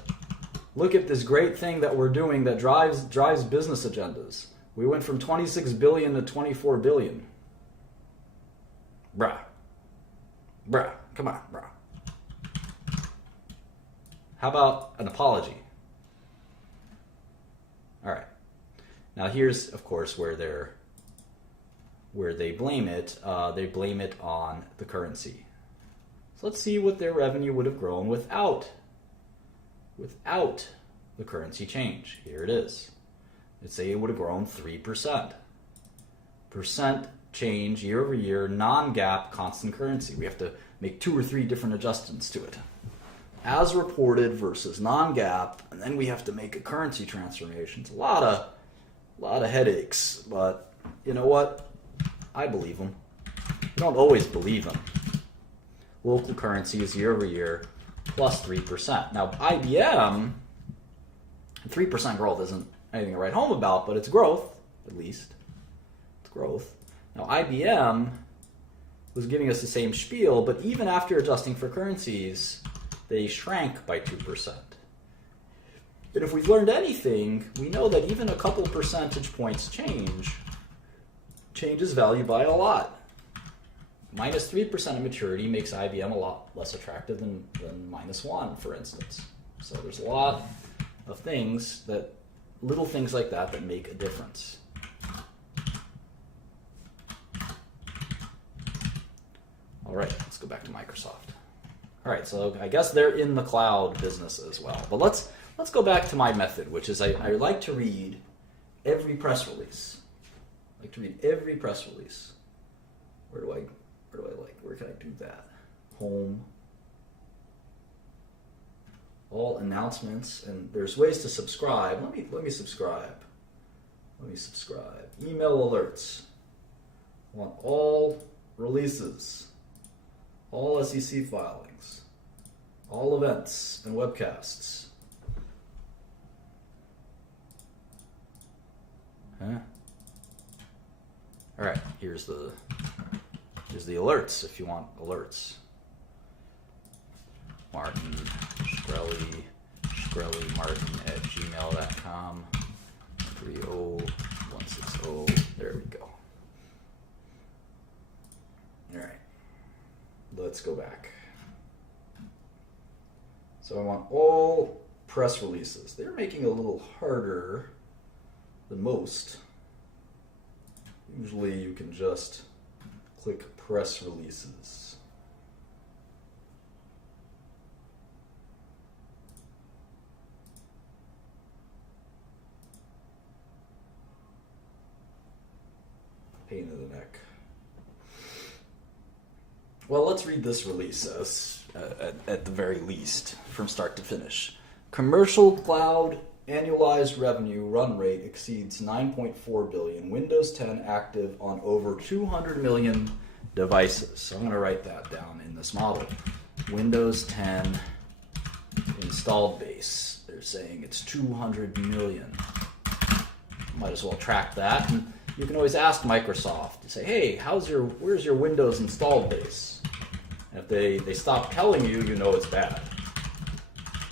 look at this great thing that we're doing that drives business agendas. We went from 26 billion to 24 billion. Bruh, come on, bruh. How about an apology? All right. Now here's, of course, where they blame it. They blame it on the currency. So let's see what their revenue would have grown without the currency change. Here it is. Let's say it would have grown 3%. Percent change year over year, non-GAAP constant currency. We have to make 2 or 3 different adjustments to it. As reported versus non-GAAP, and then we have to make a currency transformation. It's a lot of headaches, but you know what? I believe them. You don't always believe them. Local currencies year over year plus 3%. Now IBM, 3% growth isn't anything to write home about, but it's growth, at least. It's growth. Now IBM was giving us the same spiel, but even after adjusting for currencies, they shrank by 2%. And if we've learned anything, we know that even a couple percentage points changes value by a lot. Minus 3% of maturity makes IBM a lot less attractive than minus 1, for instance. So there's a lot of things little things like that make a difference. All right, let's go back to Microsoft. All right, so I guess they're in the cloud business as well. But let's go back to my method, which is I like to read every press release. Where can I do that? Home. All announcements, and there's ways to subscribe. Let me subscribe. Email alerts. I want all releases, all SEC filings, all events and webcasts. Huh? All right, here's the alerts if you want alerts. Martin Shkreli Martin at gmail.com 30160. There we go. All right, let's go back. So I want all press releases. They're making it a little harder than most. Usually you can just click press releases. Pain in the neck. Well, let's read this release at the very least, from start to finish. Commercial cloud annualized revenue run rate exceeds 9.4 billion. Windows 10 active on over 200 million devices. So I'm going to write that down in this model. Windows 10 installed base. They're saying it's 200 million. Might as well track that. And you can always ask Microsoft to say, hey, where's your Windows installed base? And if they stop telling you, you know it's bad.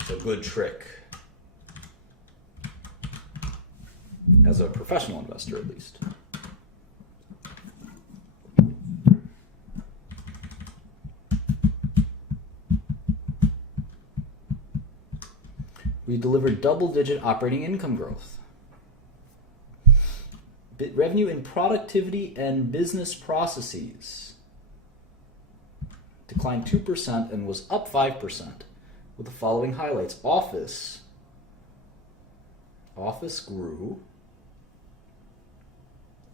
It's a good trick. As a professional investor, at least. We delivered double-digit operating income growth. Revenue in productivity and business processes declined 2% and was up 5% with the following highlights. Office grew.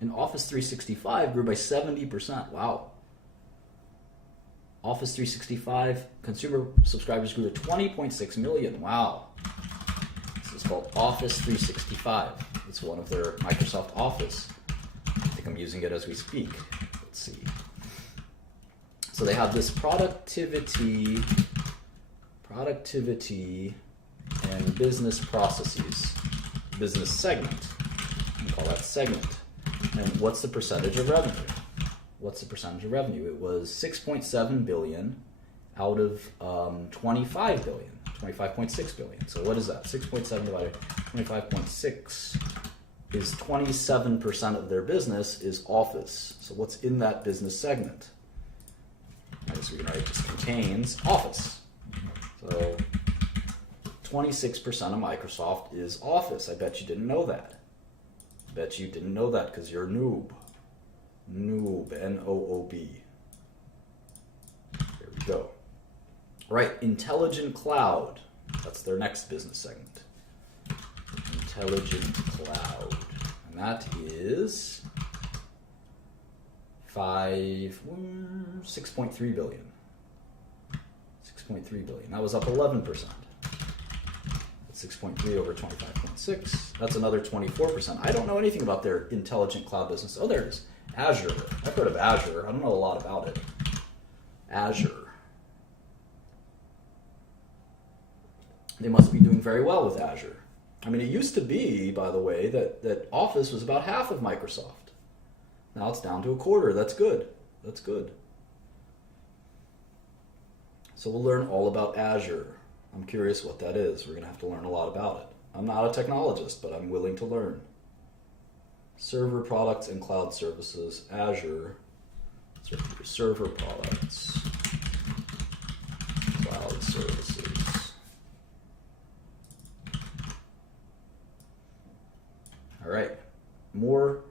And Office 365 grew by 70%. Wow. Office 365 consumer subscribers grew to 20.6 million. Wow. This is called Office 365. It's one of their Microsoft Office. I think I'm using it as we speak. Let's see. So they have this productivity and business processes, business segment. We call that segment. And what's the percentage of revenue? What's the percentage of revenue? It was 6.7 billion out of 25 billion, 25.6 billion. So what is that? 6.7 divided by 25.6 is 27% of their business is Office. So what's in that business segment? I guess we can write just contains Office. So 26% of Microsoft is Office. I bet you didn't know that. Bet you didn't know that because you're a noob. Noob, N-O-O-B. There we go. Right, Intelligent Cloud. That's their next business segment. Intelligent Cloud. And that is 6.3 billion. 6.3 billion. That was up 11%. That's 6.3 over 25.6. That's another 24%. I don't know anything about their intelligent cloud business. Oh, there it is. Azure. I've heard of Azure. I don't know a lot about it. Azure. They must be doing very well with Azure. I mean, it used to be, by the way, that Office was about half of Microsoft. Now it's down to a quarter. That's good. That's good. So we'll learn all about Azure. I'm curious what that is. We're going to have to learn a lot about it. I'm not a technologist, but I'm willing to learn. Server products and cloud services, Azure, server products, cloud services. All right, more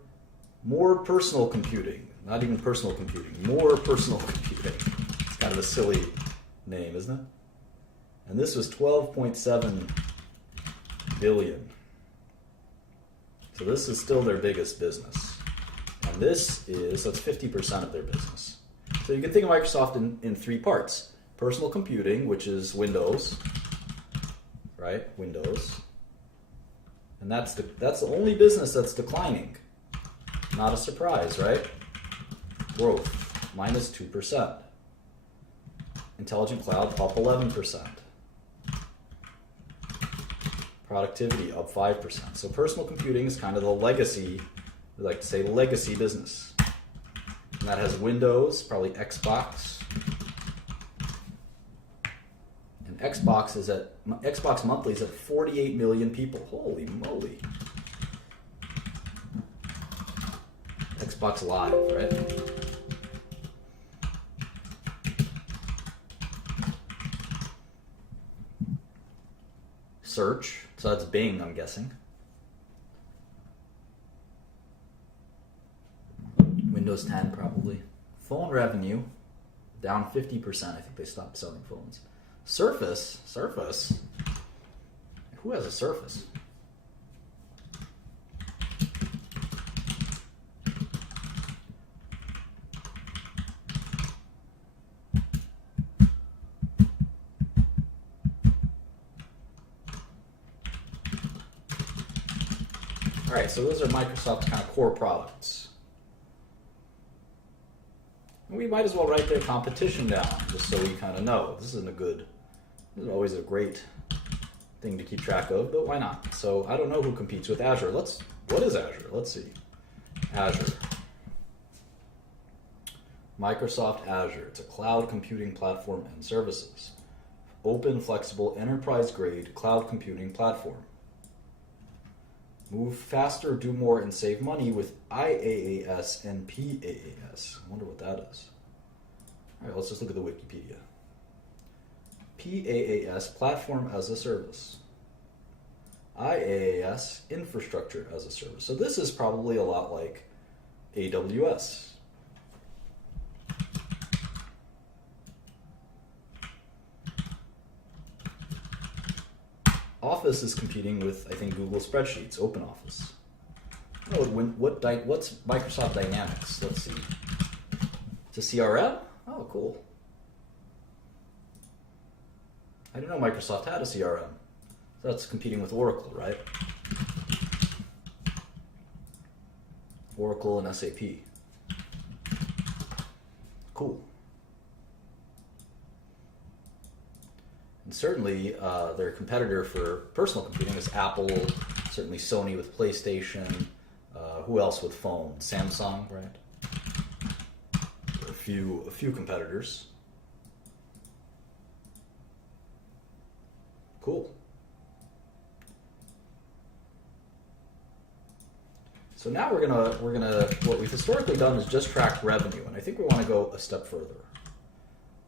personal computing, not even personal computing, more personal computing. It's kind of a silly name, isn't it? And this was 12.7 billion. So this is still their biggest business. And that's 50% of their business. So you can think of Microsoft in three parts. Personal computing, which is Windows, right? Windows. And that's the only business that's declining. Not a surprise, right? Growth, minus 2%. Intelligent Cloud, up 11%. Productivity up 5%. So personal computing is kind of the legacy, we like to say legacy business. And that has Windows, probably Xbox. And Xbox monthly is at 48 million people. Holy moly. Xbox Live, right? Search. So that's Bing, I'm guessing. Windows 10, probably. Phone revenue, down 50%. I think they stopped selling phones. Surface? Who has a Surface? All right, so those are Microsoft's kind of core products. And we might as well write their competition down, just so we kind of know. This is always a great thing to keep track of, but why not? So I don't know who competes with Azure. What is Azure? Let's see. Azure. Microsoft Azure. It's a cloud computing platform and services. Open, flexible, enterprise-grade cloud computing platform. Move faster, do more, and save money with IaaS and PaaS. I wonder what that is. All right, let's just look at the Wikipedia. PaaS, Platform as a Service. IaaS, Infrastructure as a Service. So this is probably a lot like AWS. Office is competing with, I think, Google Spreadsheets, Open Office. Oh, what's Microsoft Dynamics? Let's see. It's a CRM? Oh, cool. I didn't know Microsoft had a CRM. So that's competing with Oracle, right? Oracle and SAP. Cool. And certainly their competitor for personal computing is Apple, certainly Sony with PlayStation, who else with phones? Samsung, right? A few competitors. Cool. So now we're gonna what we've historically done is just track revenue, and I think we want to go a step further.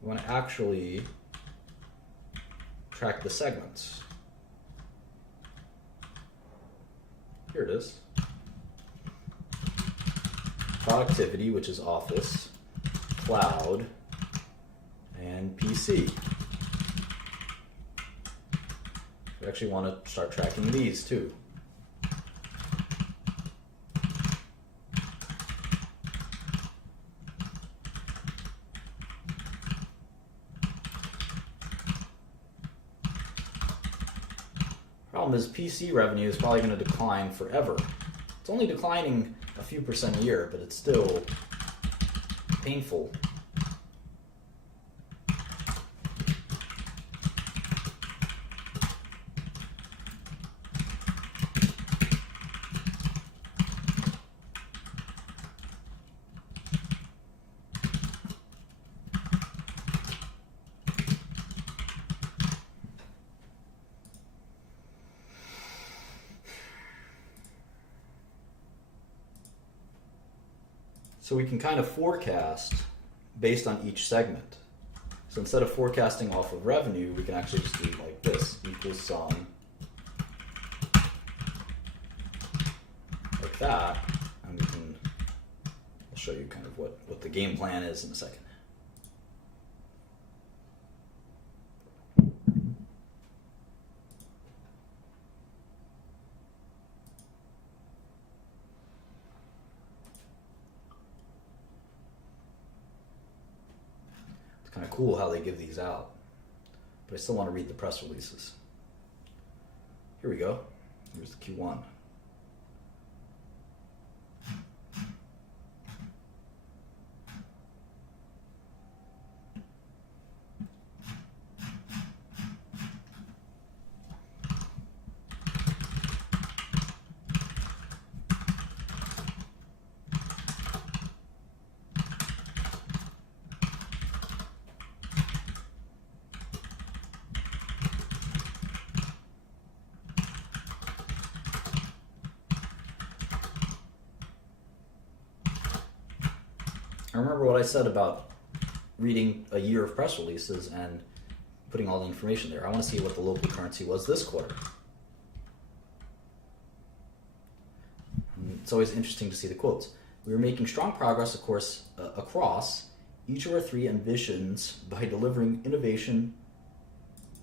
We want to actually track the segments. Here it is. Productivity, which is Office, Cloud, and PC. We actually want to start tracking these too. Problem is PC revenue is probably going to decline forever. It's only declining a few percent a year, but it's still painful. So we can kind of forecast based on each segment. So instead of forecasting off of revenue, we can actually just do like this, equals sum, like that, and we can, I'll show you kind of what the game plan is in a second. Kind of cool how they give these out, but I still want to read the press releases. Here we go. Here's the Q1. I remember what I said about reading a year of press releases and putting all the information there. I want to see what the local currency was this quarter. It's always interesting to see the quotes. We are making strong progress, of course, across each of our three ambitions by delivering innovation,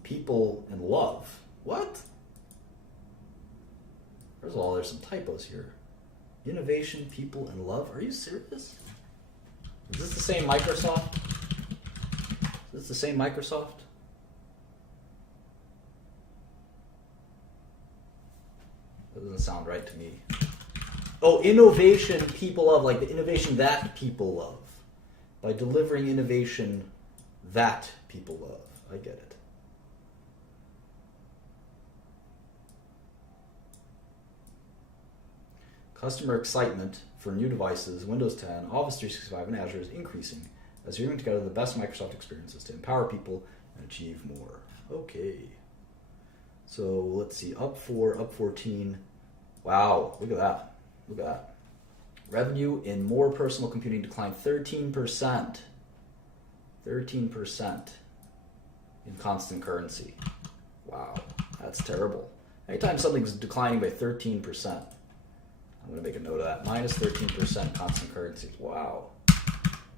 people, and love. What? First of all, there's some typos here. Innovation, people, and love? Are you serious? Is this the same Microsoft? Is this the same Microsoft? That doesn't sound right to me. Oh, innovation people love, like the innovation that people love. By delivering innovation that people love. I get it. Customer excitement for new devices, Windows 10, Office 365, and Azure is increasing as we bring together the best Microsoft experiences to empower people and achieve more. Okay. So let's see, up 4, up 14. Wow, look at that. Look at that. Revenue in more personal computing declined 13%. 13% in constant currency. Wow, that's terrible. Anytime something's declining by 13%, I'm going to make a note of that. Minus 13% constant currency. Wow.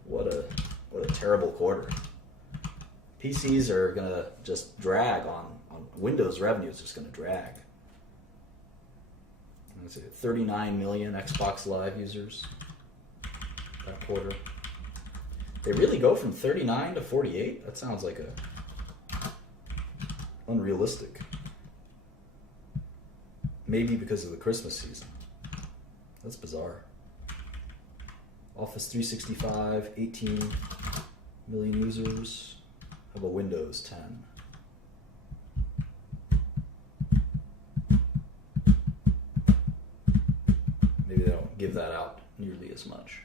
What a terrible quarter. PCs are going to just drag on Windows revenue is just going to drag. Let's see, 39 million Xbox Live users that quarter. They really go from 39 to 48? That sounds like unrealistic. Maybe because of the Christmas season. That's bizarre. Office 365, 18 million users. How about Windows 10? Maybe they don't give that out nearly as much.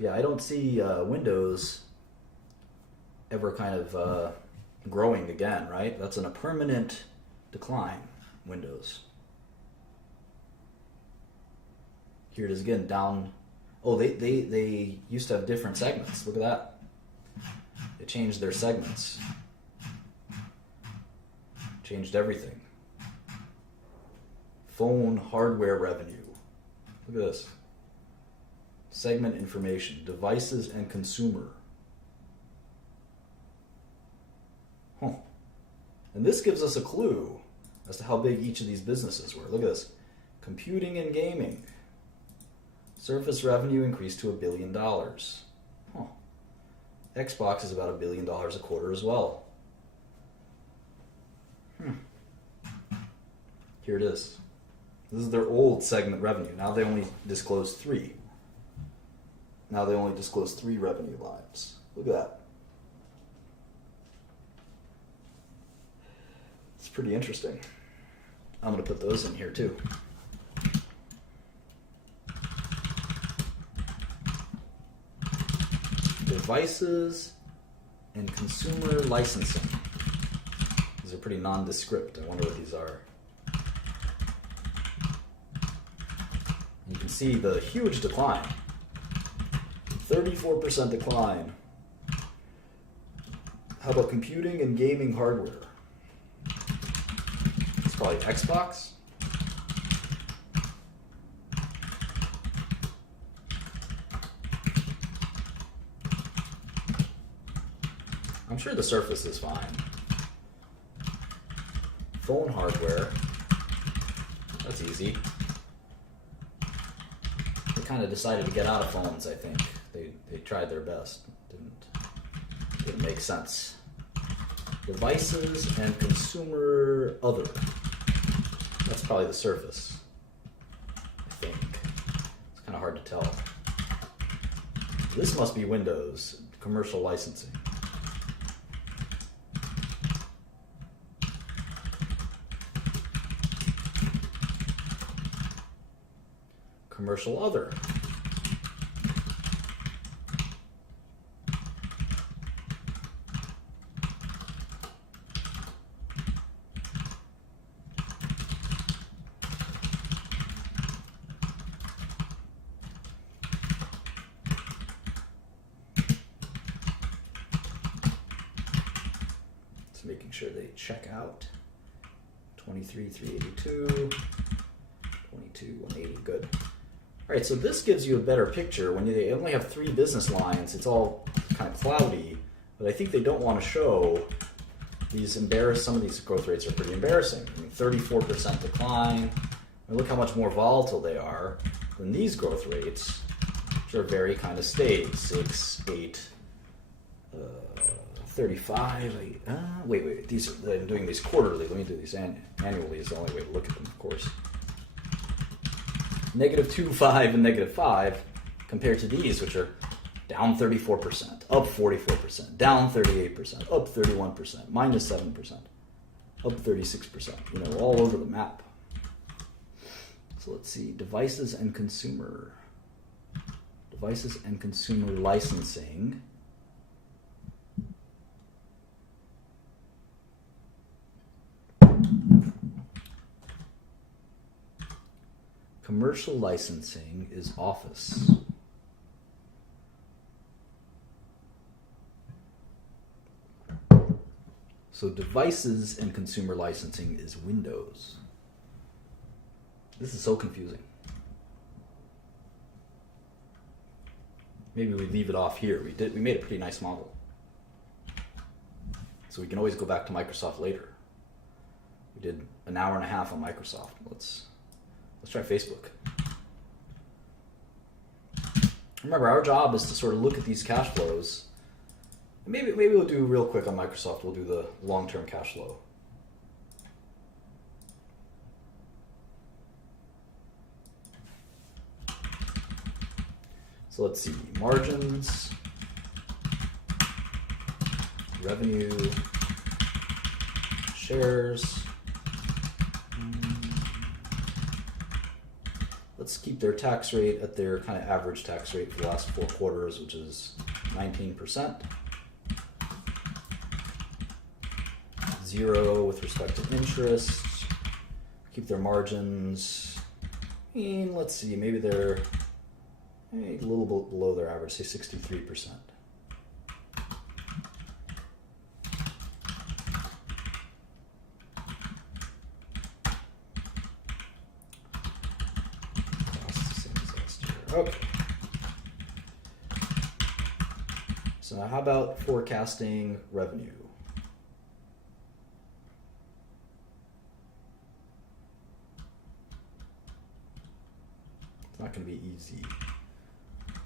Yeah, I don't see Windows ever kind of growing again, right? That's in a permanent decline, Windows. Here it is again, down. Oh, they used to have different segments. Look at that. They changed their segments. Changed everything. Phone hardware revenue. Look at this. Segment information, devices and consumer. Huh. And this gives us a clue as to how big each of these businesses were. Look at this. Computing and gaming. Surface revenue increased to $1 billion. Huh. Xbox is about $1 billion a quarter as well. Here it is. This is their old segment revenue. Now they only disclose 3. Now they only disclose 3 revenue lines. Look at that. It's pretty interesting. I'm going to put those in here too. Devices and consumer licensing. These are pretty nondescript. I wonder what these are. You can see the huge decline. 34% decline. How about computing and gaming hardware? It's probably Xbox. I'm sure the Surface is fine. Phone hardware. That's easy. They kind of decided to get out of phones, I think. They tried their best. Didn't make sense. Devices and consumer other. That's probably the Surface, I think. It's kind of hard to tell. This must be Windows, commercial licensing. Commercial other. Just making sure they check out. 23,382, 22,180, good. All right, so this gives you a better picture. When they only have 3 business lines, it's all kind of cloudy, but I think they don't want to show these some of these growth rates are pretty embarrassing. I mean, 34% decline. I mean, look how much more volatile they are than these growth rates, which are very kind of staid. 6, 8, 35. Wait. I'm doing these quarterly. Let me do these annually. Is the only way to look at them, of course. -2, 5, and -5 compared to these, which are down 34%, up 44%, down 38%, up 31%, -7%, up 36%, all over the map. So let's see, devices and consumer licensing. Commercial licensing is Office. So devices and consumer licensing is Windows. This is so confusing. Maybe we leave it off here. We made a pretty nice model. So we can always go back to Microsoft later. We did an hour and a half on Microsoft. Let's try Facebook. Remember, our job is to sort of look at these cash flows. Maybe we'll do real quick on Microsoft. We'll do the long-term cash flow. So let's see, margins, revenue, shares. Let's keep their tax rate at their kind of average tax rate for the last 4 quarters, which is 19%. 0 with respect to interest. Keep their margins. And let's see, maybe they're a little bit below their average, say 63%. Okay. So now how about forecasting revenue? It's not going to be easy.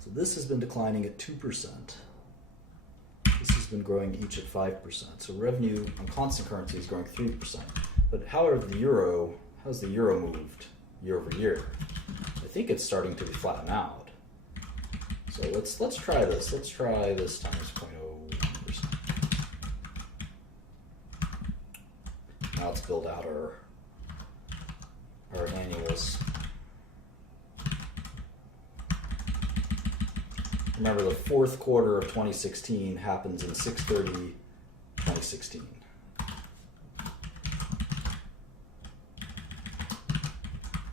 So this has been declining at 2%. This has been growing each at 5%. So revenue on constant currency is growing 3%. But however, how's the euro moved year over year? I think it's starting to flatten out. So let's try this. Let's try this times 0.01%. Now let's build out our annuals. Remember, the 4th quarter of 2016 happens in 6/30/2016.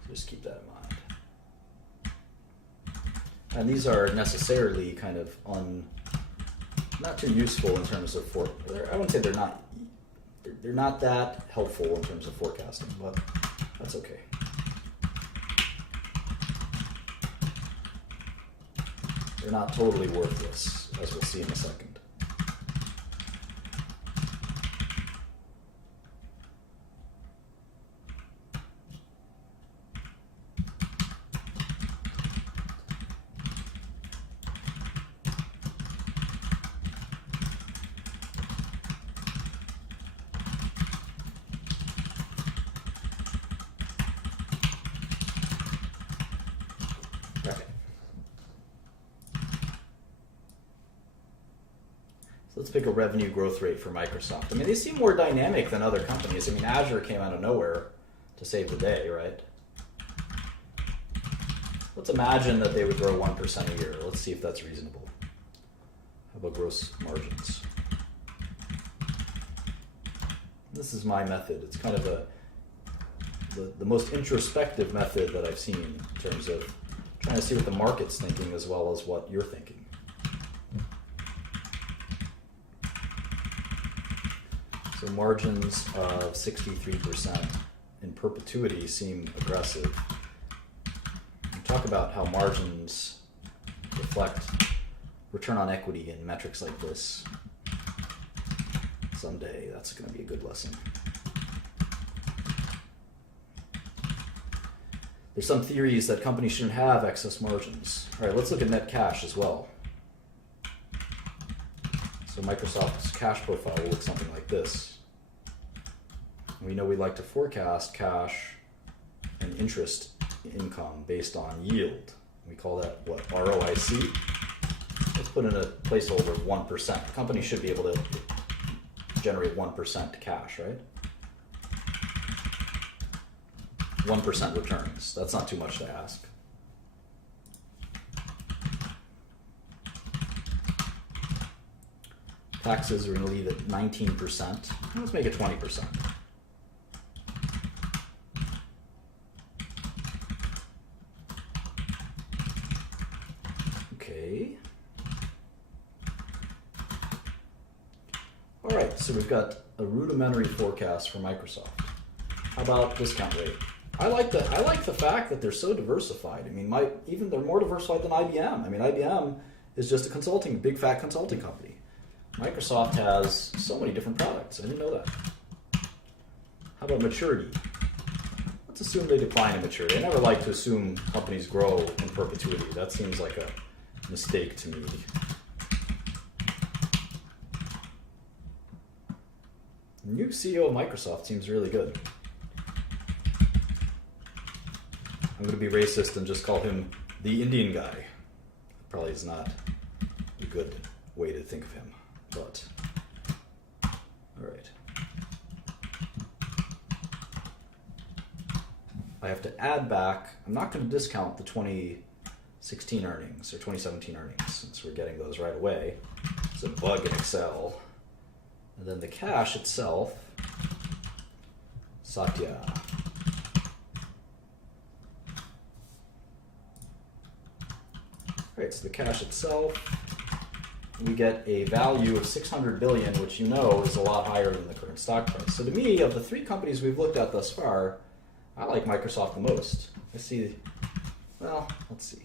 So just keep that in mind. And these are necessarily kind of not too useful in terms of I wouldn't say they're not that helpful in terms of forecasting, but that's okay. They're not totally worthless, as we'll see in a second. Let's pick a revenue growth rate for Microsoft. I mean, they seem more dynamic than other companies. I mean, Azure came out of nowhere to save the day, right? Let's imagine that they would grow 1% a year. Let's see if that's reasonable. How about gross margins? This is my method. It's kind of the most introspective method that I've seen in terms of trying to see what the market's thinking as well as what you're thinking. So margins of 63% in perpetuity seem aggressive. We talk about how margins reflect return on equity in metrics like this. Someday that's going to be a good lesson. There's some theories that companies shouldn't have excess margins. All right, let's look at net cash as well. So Microsoft's cash profile will look something like this. We know we like to forecast cash and interest income based on yield. We call that, what, ROIC? Let's put in a placeholder of 1%. The company should be able to generate 1% cash, right? 1% returns. That's not too much to ask. Taxes are going to leave at 19%. Let's make it 20%. Okay. All right, so we've got a rudimentary forecast for Microsoft. How about discount rate? I like the fact that they're so diversified. I mean, even they're more diversified than IBM. I mean, IBM is just a big fat consulting company. Microsoft has so many different products. I didn't know that. How about maturity? Let's assume they decline in maturity. I never like to assume companies grow in perpetuity. That seems like mistake to me. The new CEO of Microsoft seems really good. I'm going to be racist and just call him the Indian guy. Probably is not a good way to think of him, but all right. I have to add back, I'm not going to discount the 2016 earnings or 2017 earnings since we're getting those right away. It's a bug in Excel. And then the cash itself, Satya. Right, so the cash itself, we get a value of 600 billion, which you know is a lot higher than the current stock price. So to me, of the three companies we've looked at thus far, I like Microsoft the most. I see, well, let's see,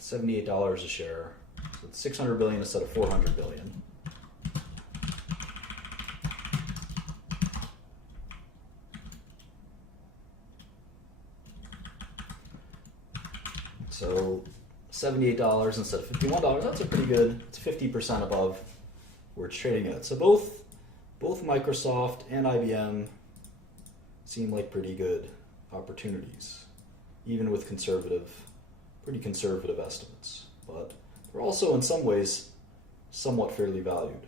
$78 a share. So it's 600 billion instead of 400 billion. So $78 instead of $51, that's a pretty good, it's 50% above where it's trading at. So both Microsoft and IBM seem like pretty good opportunities, even with pretty conservative estimates. But they're also in some ways somewhat fairly valued.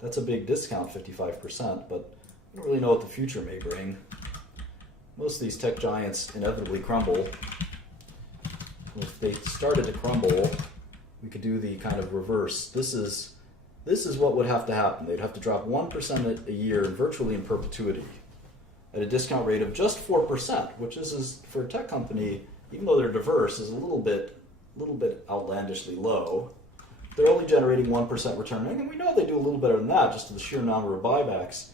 That's a big discount, 55%, but I don't really know what the future may bring. Most of these tech giants inevitably crumble. If they started to crumble, we could do the kind of reverse. This is what would have to happen. They'd have to drop 1% a year virtually in perpetuity at a discount rate of just 4%, which is for a tech company, even though they're diverse, is a little bit outlandishly low. They're only generating 1% return, and we know they do a little better than that, just to the sheer number of buybacks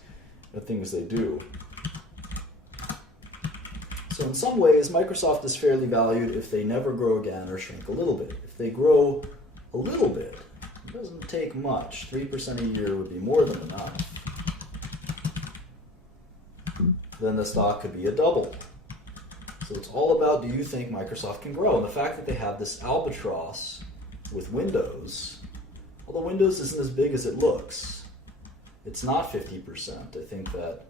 and things they do. So in some ways, Microsoft is fairly valued if they never grow again or shrink a little bit. If they grow a little bit, it doesn't take much. 3% a year would be more than enough. Then the stock could be a double. So it's all about, do you think Microsoft can grow? And the fact that they have this albatross with Windows, although Windows isn't as big as it looks, it's not 50%. I think that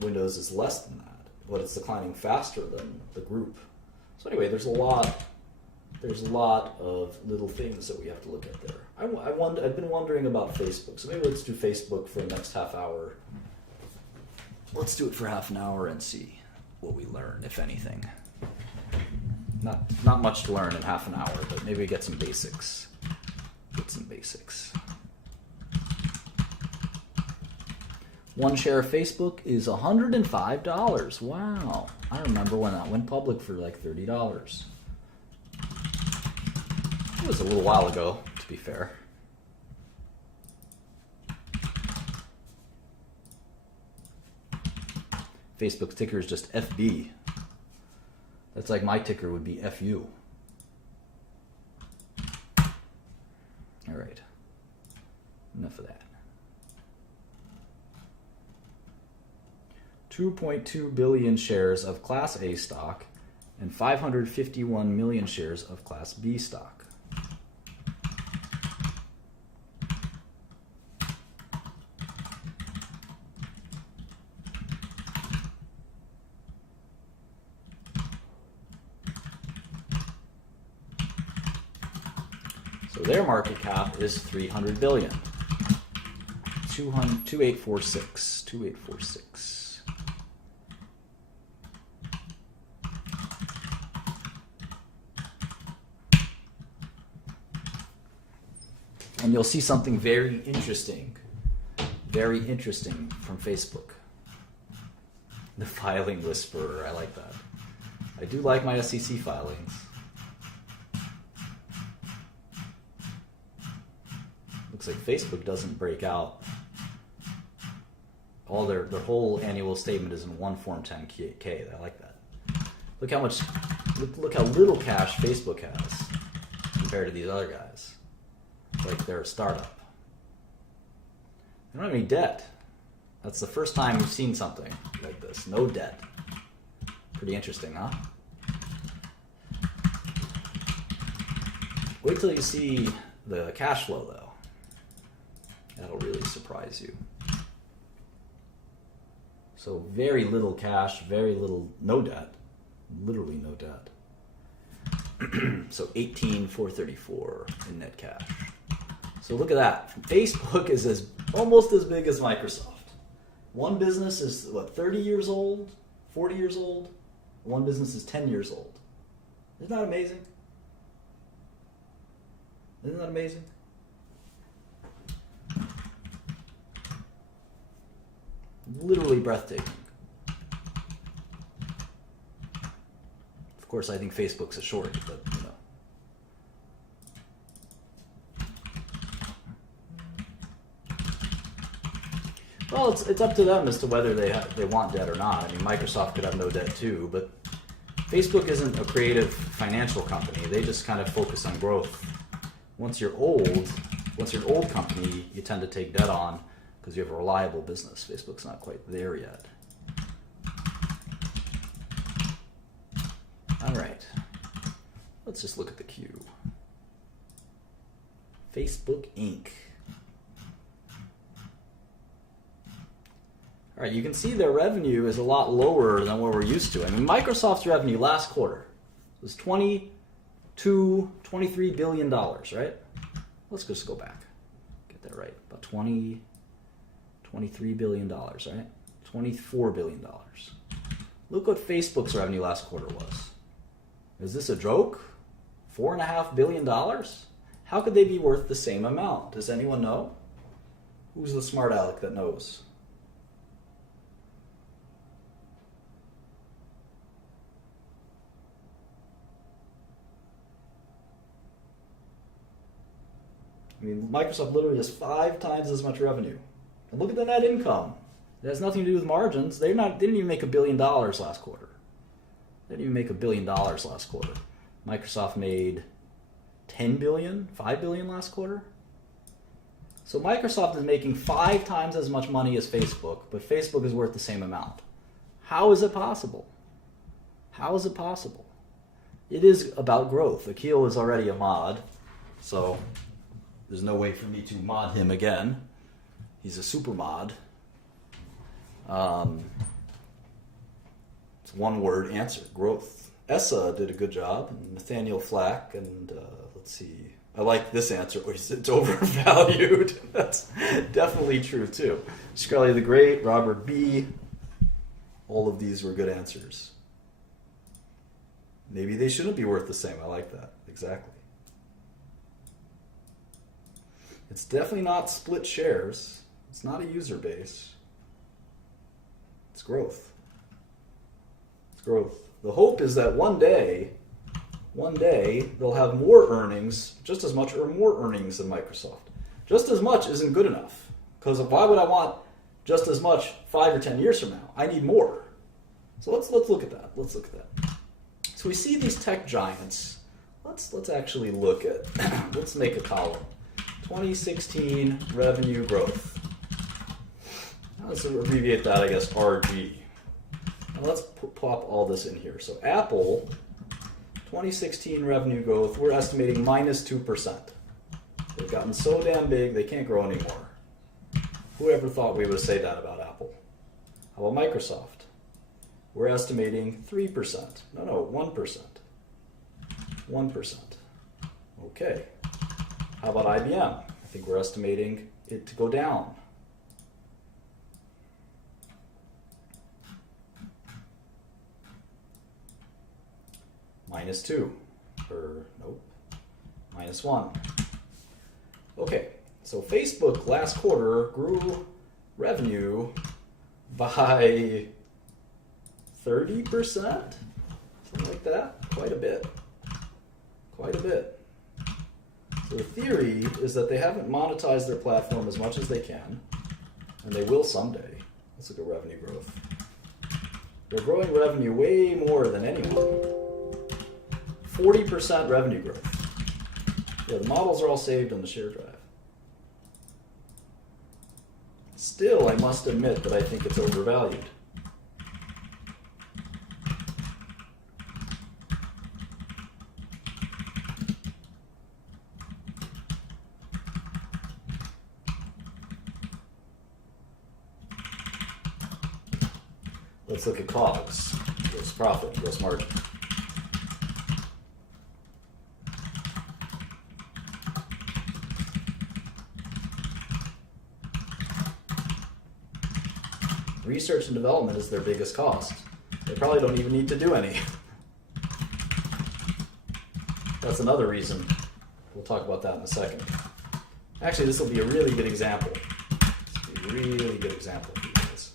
Windows is less than that, but it's declining faster than the group. So anyway, there's a lot of little things that we have to look at there. I've been wondering about Facebook, so maybe let's do Facebook for the next half hour. Let's do it for half an hour and see what we learn, if anything. Not much to learn in half an hour, but maybe we get some basics. One share of Facebook is $105. Wow. I remember when that went public for like $30. It was a little while ago, to be fair. Facebook's ticker is just FB. That's like my ticker would be FU. All right. Enough of that. 2.2 billion shares of Class A stock and 551 million shares of Class B stock. So their market cap is 300 billion. 2846. And you'll see something very interesting from Facebook. The filing whisperer, I like that. I do like my SEC filings. Looks like Facebook doesn't break out. All their whole annual statement is in one Form 10-K. I like that. Look how little cash Facebook has compared to these other guys. Like they're a startup. They don't have any debt. That's the first time we've seen something like this. No debt. Pretty interesting, huh? Wait till you see the cash flow, though. That'll really surprise you. So very little cash, very little, no debt, literally no debt. So 18,434 in net cash. So look at that. Facebook is almost as big as Microsoft. One business is, 30 years old, 40 years old? One business is 10 years old. Isn't that amazing? Isn't that amazing? Literally breathtaking. Of course, I think Facebook's a short, but Well, it's up to them as to whether they want debt or not. I mean, Microsoft could have no debt too, but Facebook isn't a creative financial company. They just kind of focus on growth. Once you're an old company, you tend to take debt on because you have a reliable business. Facebook's not quite there yet. All right. Let's just look at the queue. Facebook Inc. All right, you can see their revenue is a lot lower than what we're used to. I mean, Microsoft's revenue last quarter was $23 billion, right? Let's just go back. Get that right. About $23 billion, right? $24 billion. Look what Facebook's revenue last quarter was. Is this a joke? $4.5 billion? How could they be worth the same amount? Does anyone know? Who's the smart aleck that knows? I mean, Microsoft literally has 5 times as much revenue. And look at the net income. It has nothing to do with margins. They didn't even make $1 billion last quarter. They didn't even make $1 billion last quarter. Microsoft made 10 billion, 5 billion last quarter. So Microsoft is making 5 times as much money as Facebook, but Facebook is worth the same amount. How is it possible? How is it possible? It is about growth. Akil is already a mod, so there's no way for me to mod him again. He's a super mod. It's one word answer, growth. Essa did a good job, and Nathaniel Flack, and let's see. I like this answer, it's overvalued. That's definitely true too. Shkreli the Great, Robert B. All of these were good answers. Maybe they shouldn't be worth the same. I like that. Exactly. It's definitely not split shares. It's not a user base. It's growth. It's growth. The hope is that one day they'll have more earnings, just as much or more earnings than Microsoft. Just as much isn't good enough. Because why would I want just as much 5 or 10 years from now? I need more. So let's look at that. Let's look at that. So we see these tech giants. Let's actually look at, let's make a column. 2016 revenue growth. Now let's abbreviate that, I guess, RG. Now let's plop all this in here. So Apple, 2016 revenue growth, we're estimating minus 2%. They've gotten so damn big, they can't grow anymore. Who ever thought we would say that about Apple? How about Microsoft? We're estimating 3%. No, 1%. 1%. Okay. How about IBM? I think we're estimating it to go down. -2. Or, nope. -1. Okay, so Facebook last quarter grew revenue by 30%? Something like that? Quite a bit. Quite a bit. So the theory is that they haven't monetized their platform as much as they can, and they will someday. Let's look at revenue growth. They're growing revenue way more than anyone. 40% revenue growth. Yeah, the models are all saved on the share drive. Still, I must admit that I think it's overvalued. Let's look at COGS, gross profit, gross margin. Research and development is their biggest cost. They probably don't even need to do any. That's another reason. We'll talk about that in a second. Actually, this will be a really good example. This will be a really good example for you guys.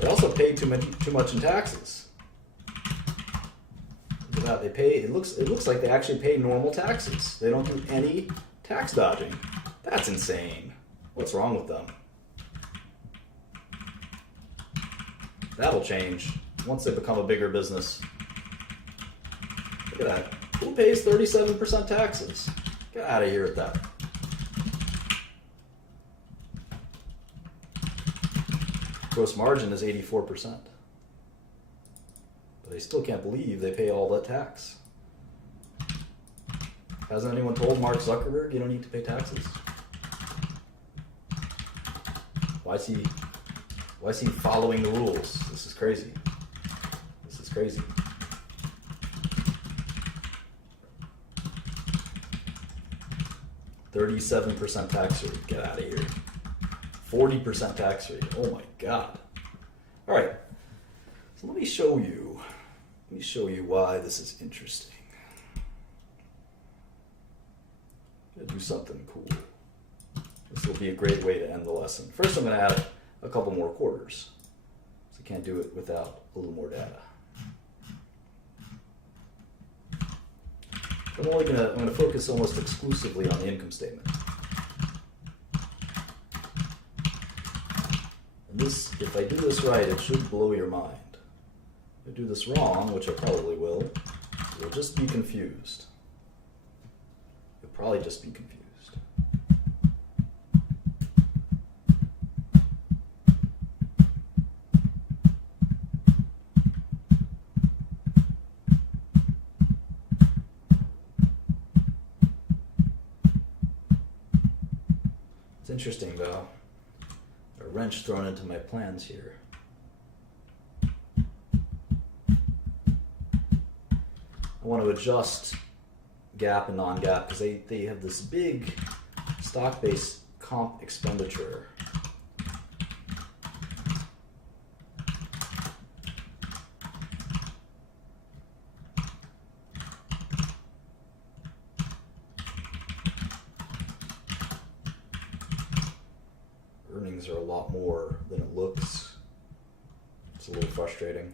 They also pay too much in taxes. Look at that. They pay. It looks like they actually pay normal taxes. They don't do any tax dodging. That's insane. What's wrong with them? That'll change once they become a bigger business. Look at that. Who pays 37% taxes? Get out of here with that. Gross margin is 84%. But they still can't believe they pay all that tax. Hasn't anyone told Mark Zuckerberg you don't need to pay taxes? Why is he following the rules? This is crazy. This is crazy. %37 tax rate. Get out of here. 40% tax rate. Oh my God. All right. So let me show you why this is interesting. I'm gonna do something cool. This will be a great way to end the lesson. First, I'm going to add a couple more quarters. So I can't do it without a little more data. I'm going to focus almost exclusively on the income statement. And this, if I do this right, it should blow your mind. If I do this wrong, which I probably will, you'll just be confused. You'll probably just be confused. It's interesting though, a wrench thrown into my plans here. I want to adjust GAAP and non-GAAP because they have this big stock-based comp expenditure. Earnings are a lot more than it looks. It's a little frustrating.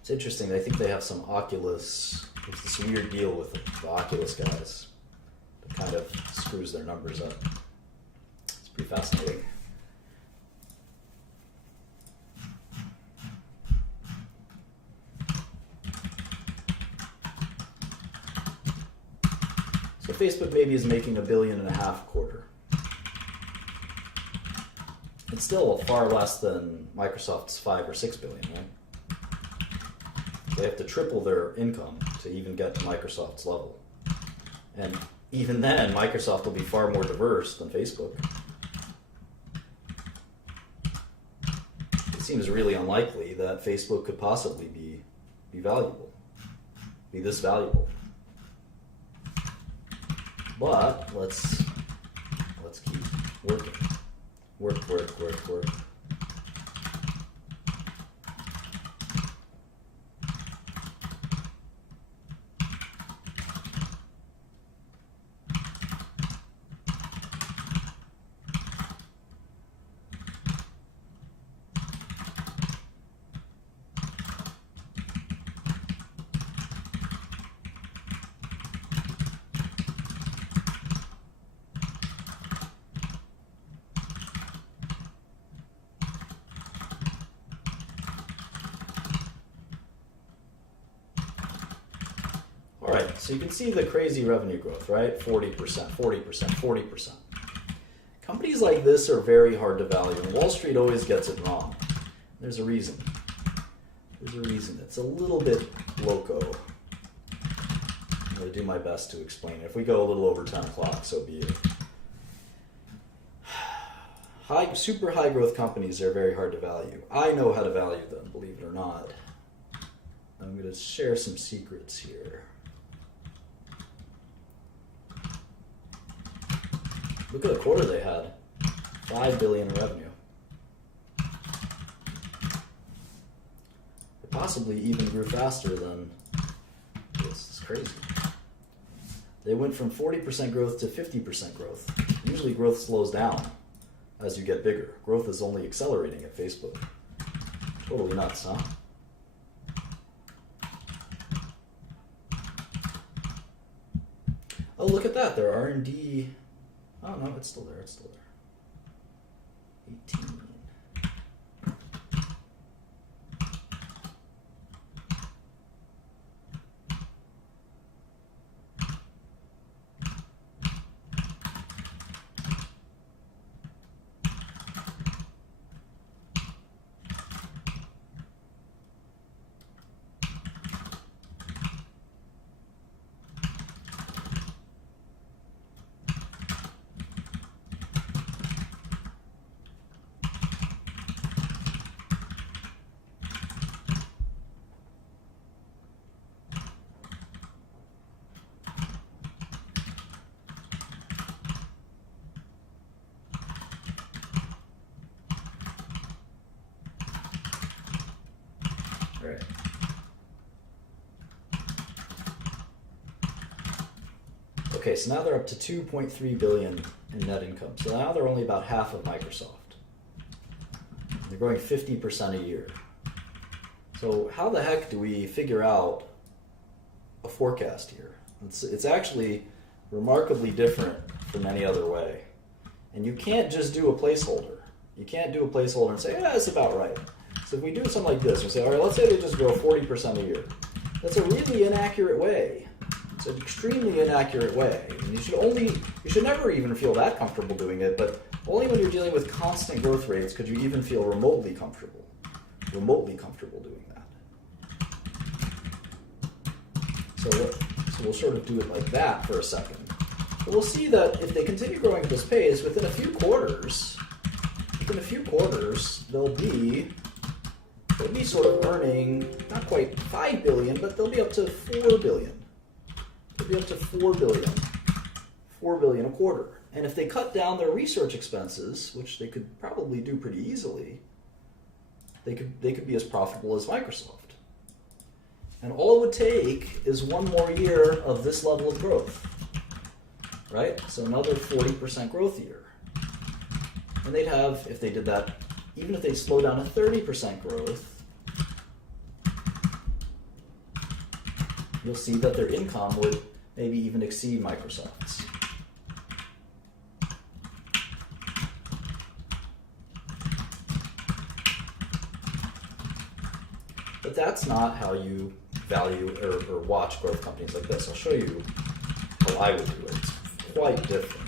It's interesting. I think they have some Oculus. There's this weird deal with the Oculus guys that kind of screws their numbers up. It's pretty fascinating. So Facebook maybe is making $1.5 billion a quarter. It's still far less than Microsoft's $5 or $6 billion, right? They have to triple their income to even get to Microsoft's level. And even then, Microsoft will be far more diverse than Facebook. It seems really unlikely that Facebook could possibly be valuable, be this valuable. But let's keep working. Work. All right, so you can see the crazy revenue growth, right? 40%, 40%, 40%. Companies like this are very hard to value, and Wall Street always gets it wrong. There's a reason. There's a reason. It's a little bit loco. I'm going to do my best to explain it. If we go a little over 10 o'clock, so be it. Super high growth companies are very hard to value. I know how to value them, believe it or not. I'm going to share some secrets here. Look at the quarter they had. $5 billion in revenue. It possibly even grew faster than this. It's crazy. They went from 40% growth to 50% growth. Usually growth slows down as you get bigger. Growth is only accelerating at Facebook. Totally nuts, huh? Oh, look at that. Their R&D... Oh, no, it's still there. It's still there. 18. Right. Okay, so now they're up to $2.3 billion in net income. So now they're only about half of Microsoft. They're growing 50% a year. So how the heck do we figure out a forecast here? It's actually remarkably different from any other way. And you can't just do a placeholder. You can't do a placeholder and say, yeah, it's about right. So if we do something like this, we say, all right, let's say they just grow 40% a year. That's a really inaccurate way. It's an extremely inaccurate way. And you should never even feel that comfortable doing it, but only when you're dealing with constant growth rates could you even feel remotely comfortable doing that. So we'll sort of do it like that for a second. But we'll see that if they continue growing at this pace, within a few quarters, they'll be sort of earning not quite $5 billion, but they'll be up to $4 billion. They'll be up to $4 billion. $4 billion a quarter. And if they cut down their research expenses, which they could probably do pretty easily, they could be as profitable as Microsoft. And all it would take is one more year of this level of growth. Right? So another 40% growth year. And they'd have, if they did that, even if they slow down to 30% growth, you'll see that their income would maybe even exceed Microsoft's. But that's not how you value or watch growth companies like this. I'll show you how I would do it. It's quite different.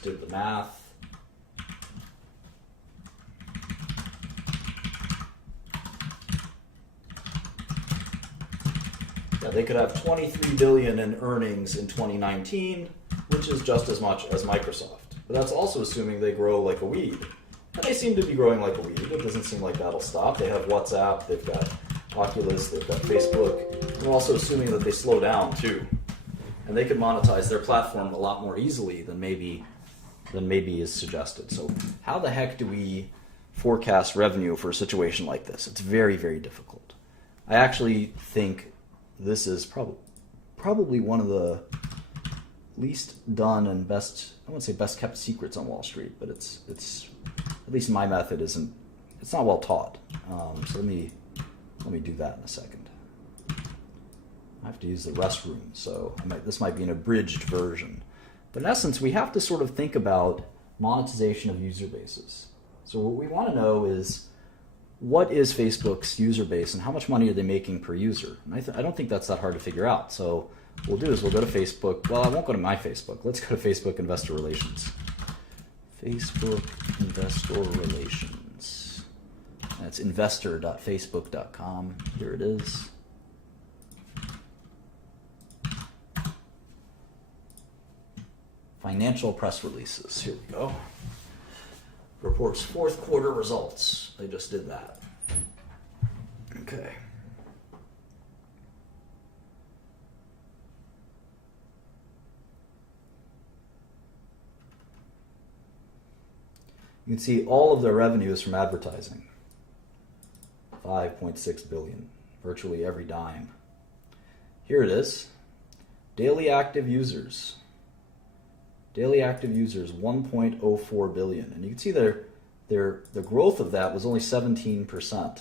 Did the math. Yeah, they could have $23 billion in earnings in 2019, which is just as much as Microsoft. But that's also assuming they grow like a weed. And they seem to be growing like a weed. It doesn't seem like that'll stop. They have WhatsApp, they've got Oculus, they've got Facebook. And we're also assuming that they slow down too. And they could monetize their platform a lot more easily than maybe is suggested. So how the heck do we forecast revenue for a situation like this? It's very, very difficult. I actually think this is probably one of the least done and best, I wouldn't say best kept secrets on Wall Street, but it's at least my method isn't it's not well taught. So let me do that in a second. I have to use the restroom, so this might be an abridged version. But in essence, we have to sort of think about monetization of user bases. So what we want to know is, what is Facebook's user base and how much money are they making per user? And I don't think that's that hard to figure out. So what we'll do is we'll go to Facebook. Well, I won't go to my Facebook. Let's go to Facebook Investor Relations. Facebook Investor Relations. That's investor.facebook.com. Here it is. Financial press releases. Here we go. Reports fourth quarter results. They just did that. Okay. You can see all of their revenue is from advertising. 5.6 billion. Virtually every dime. Here it is. Daily active users. Daily active users, 1.04 billion. And you can see the growth of that was only 17%.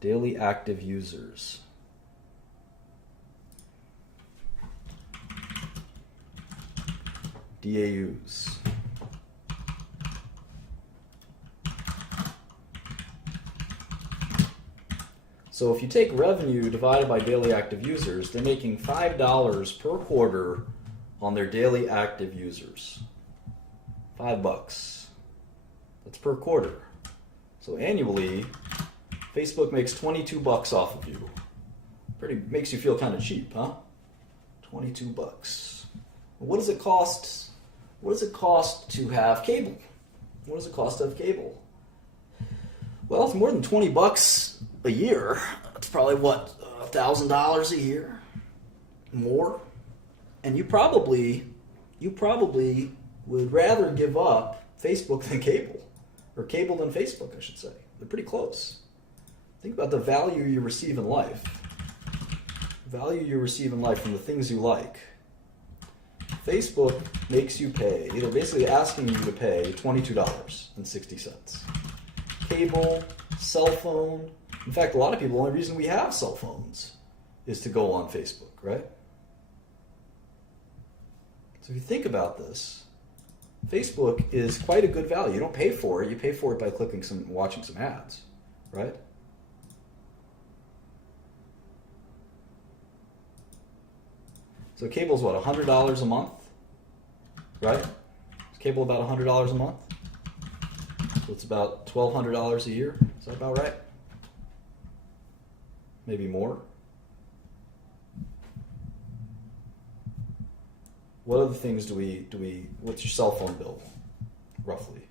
Daily active users. DAUs. So if you take revenue divided by daily active users, they're making $5 per quarter on their daily active users. $5. That's per quarter. So annually, Facebook makes $22 off of you. Makes you feel kind of cheap, huh? $22. What does it cost? What does it cost to have cable? What does it cost to have cable? Well, it's more than $20 a year. It's probably what, $1,000 a year? More? And you probably would rather give up Facebook than cable. Or cable than Facebook, I should say. They're pretty close. Think about the value you receive in life. Value you receive in life from the things you like. Facebook makes you pay, they're basically asking you to pay $22.60. Cable, cell phone. In fact, a lot of people, the only reason we have cell phones is to go on Facebook, right? So if you think about this, Facebook is quite a good value. You don't pay for it. You pay for it by watching some ads, right? So cable's what, $100 a month, right? Is cable about $100 a month? So it's about $1,200 a year. Is that about right? Maybe more. What other things do we, what's your cell phone bill, roughly?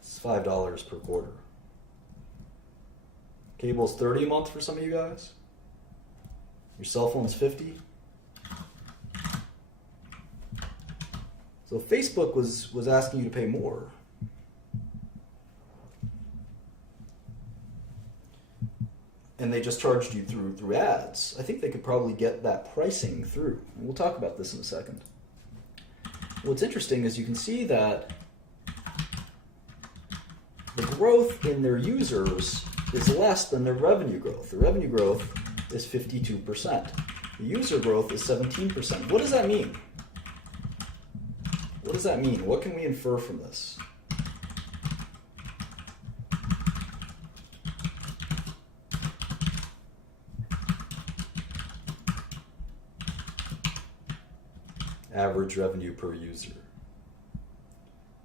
It's $5 per quarter. Cable's $30 a month for some of you guys. Your cell phone's $50. So Facebook was asking you to pay more. And they just charged you through ads. I think they could probably get that pricing through. And we'll talk about this in a second. What's interesting is you can see that the growth in their users is less than their revenue growth. The revenue growth is 52%. The user growth is 17%. What does that mean? What does that mean? What can we infer from this? Average revenue per user.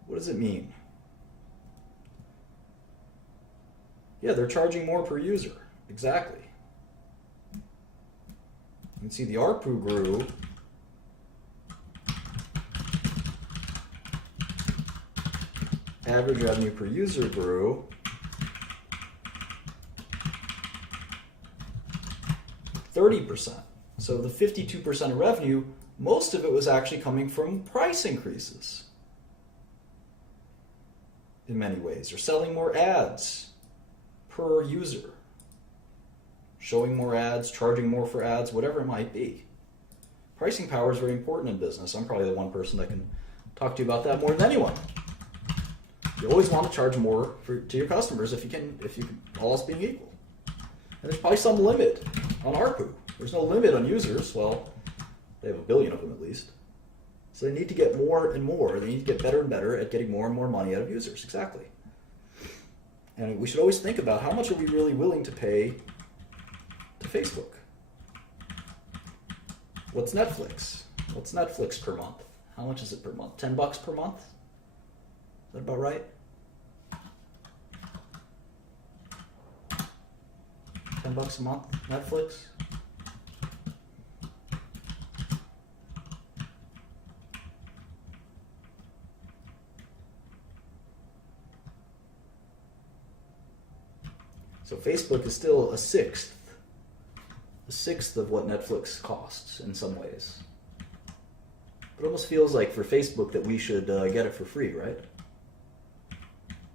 What does it mean? Yeah, they're charging more per user. Exactly. You can see the ARPU grew. Average revenue per user grew. 30%. So the 52% of revenue, most of it was actually coming from price increases. In many ways. They're selling more ads per user. Showing more ads, charging more for ads, whatever it might be. Pricing power is very important in business. I'm probably the one person that can talk to you about that more than anyone. You always want to charge more to your customers if you can, all else being equal. And there's probably some limit on ARPU. There's no limit on users. Well, they have 1 billion of them at least. So they need to get more and more. They need to get better and better at getting more and more money out of users. Exactly. And we should always think about how much are we really willing to pay to Facebook? What's Netflix? What's Netflix per month? How much is it per month? $10 per month? Is that about right? $10 a month, Netflix? So Facebook is still a sixth of what Netflix costs in some ways. It almost feels like for Facebook that we should get it for free, right?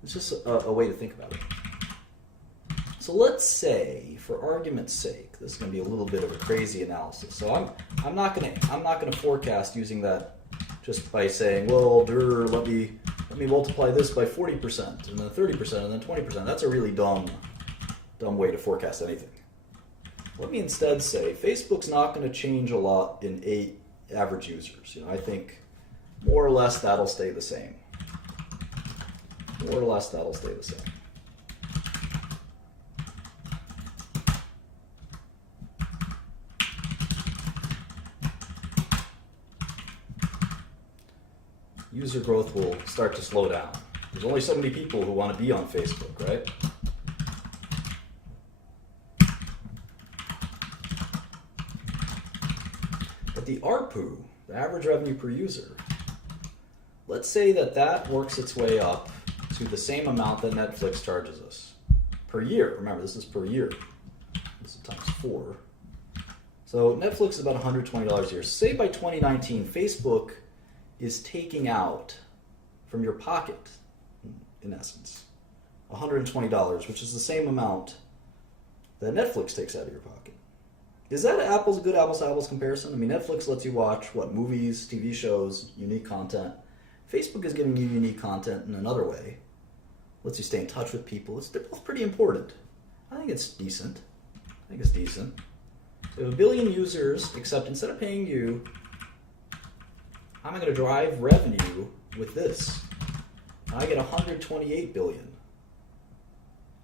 It's just a way to think about it. So let's say, for argument's sake, this is going to be a little bit of a crazy analysis. So I'm not going to forecast using that just by saying, well, let me multiply this by 40% and then 30% and then 20%. That's a really dumb way to forecast anything. Let me instead say Facebook's not going to change a lot in average users. I think more or less that'll stay the same. More or less that'll stay the same. User growth will start to slow down. There's only so many people who want to be on Facebook, right? But the ARPU, the average revenue per user, let's say that works its way up to the same amount that Netflix charges us per year. Remember, this is per year. This is times 4. So Netflix is about $120 a year. Say by 2019, Facebook is taking out from your pocket, in essence, $120, which is the same amount that Netflix takes out of your pocket. Is that a good apples-to-apples comparison? I mean, Netflix lets you watch, movies, TV shows, unique content. Facebook is giving you unique content in another way. Lets you stay in touch with people. They're both pretty important. I think it's decent. So you have 1 billion users, except instead of paying you, I'm going to drive revenue with this. I get $128 billion.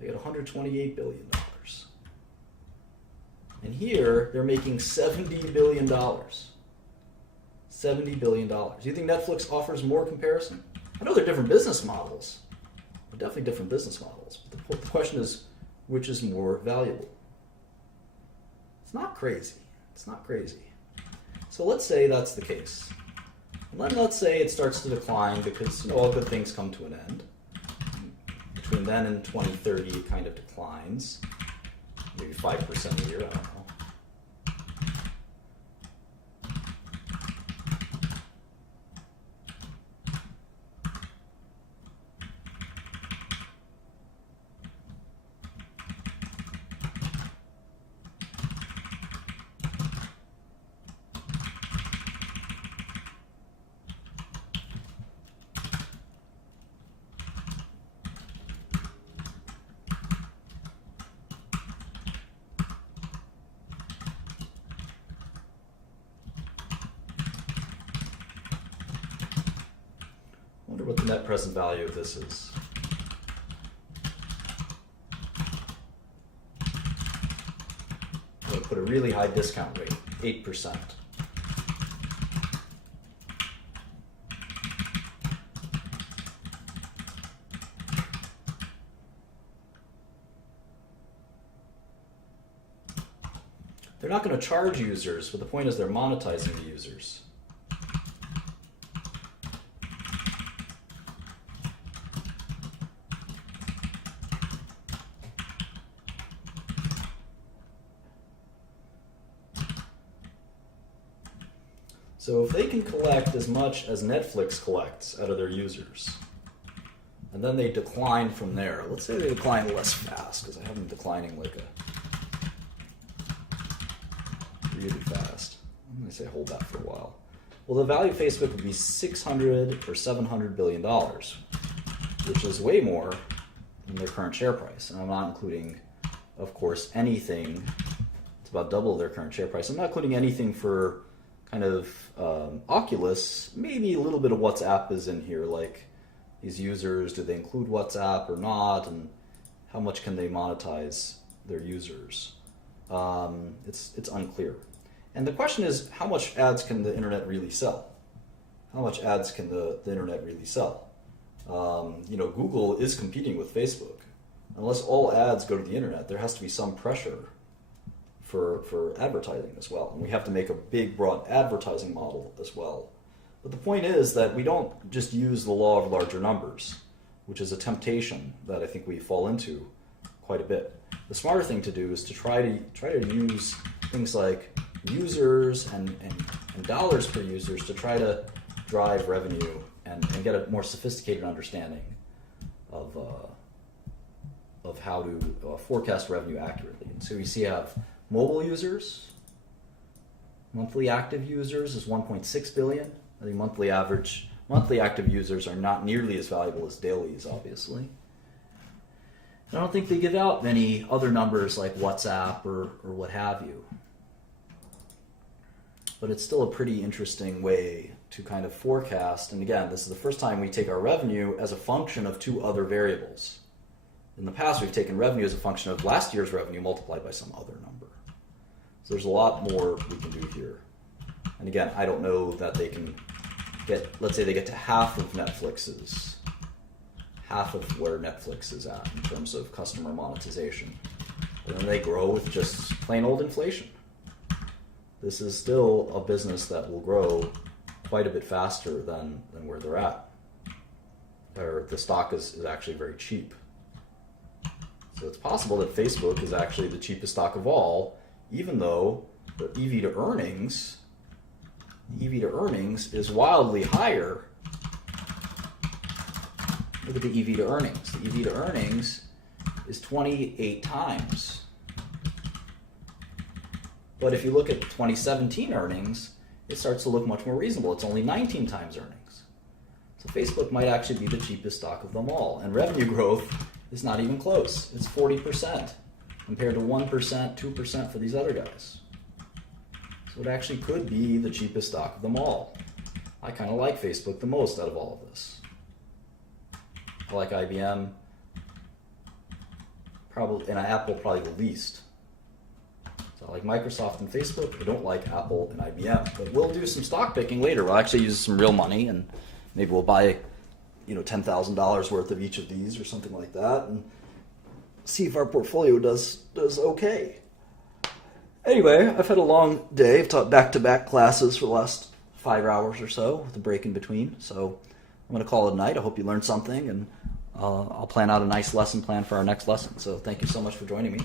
I get $128 billion. And here, they're making $70 billion. $70 billion. Do you think Netflix offers more comparison? I know they're different business models. They're definitely different business models. But the question is, which is more valuable? It's not crazy. It's not crazy. So let's say that's the case. And then let's say it starts to decline because all good things come to an end. Between then and 2030, it kind of declines. Maybe 5% a year, I don't know. I wonder what the net present value of this is. I'm going to put a really high discount rate, 8%. They're not going to charge users, but the point is they're monetizing the users. So if they can collect as much as Netflix collects out of their users, and then they decline from there, let's say they decline less fast, because I have them declining like really fast. I'm going to say hold that for a while. Well, the value of Facebook would be 600 or 700 billion dollars, which is way more than their current share price. And I'm not including, of course, anything. It's about double their current share price. I'm not including anything for kind of Oculus. Maybe a little bit of WhatsApp is in here, like these users, do they include WhatsApp or not, and how much can they monetize their users? It's unclear. And the question is, how much ads can the internet really sell? How much ads can the internet really sell? Google is competing with Facebook. Unless all ads go to the internet, there has to be some pressure for advertising as well. And we have to make a big, broad advertising model as well. But the point is that we don't just use the law of larger numbers, which is a temptation that I think we fall into quite a bit. The smarter thing to do is to try to use things like users and dollars per users to try to drive revenue and get a more sophisticated understanding of how to forecast revenue accurately. And so you see, I have mobile users, monthly active users is 1.6 billion. I think monthly active users are not nearly as valuable as dailies, obviously. I don't think they give out many other numbers like WhatsApp or what have you. But it's still a pretty interesting way to kind of forecast. And again, this is the first time we take our revenue as a function of two other variables. In the past, we've taken revenue as a function of last year's revenue multiplied by some other number. So there's a lot more we can do here. And again, I don't know that they can get, let's say they get to half of where Netflix is at in terms of customer monetization. And then they grow with just plain old inflation. This is still a business that will grow quite a bit faster than where they're at. Or the stock is actually very cheap. So it's possible that Facebook is actually the cheapest stock of all, even though the EV to earnings is wildly higher. Look at the EV to earnings. The EV to earnings is 28 times. But if you look at 2017 earnings, it starts to look much more reasonable. It's only 19 times earnings. So Facebook might actually be the cheapest stock of them all. And revenue growth is not even close. It's 40% compared to 1%, 2% for these other guys. So it actually could be the cheapest stock of them all. I kind of like Facebook the most out of all of this. I like IBM, and Apple probably the least. So I like Microsoft and Facebook. I don't like Apple and IBM. But we'll do some stock picking later. We'll actually use some real money, and maybe we'll buy $10,000 worth of each of these or something like that, and see if our portfolio does okay. Anyway, I've had a long day. I've taught back-to-back classes for the last 5 hours or so with a break in between. So I'm going to call it a night. I hope you learned something, and I'll plan out a nice lesson plan for our next lesson. So thank you so much for joining me.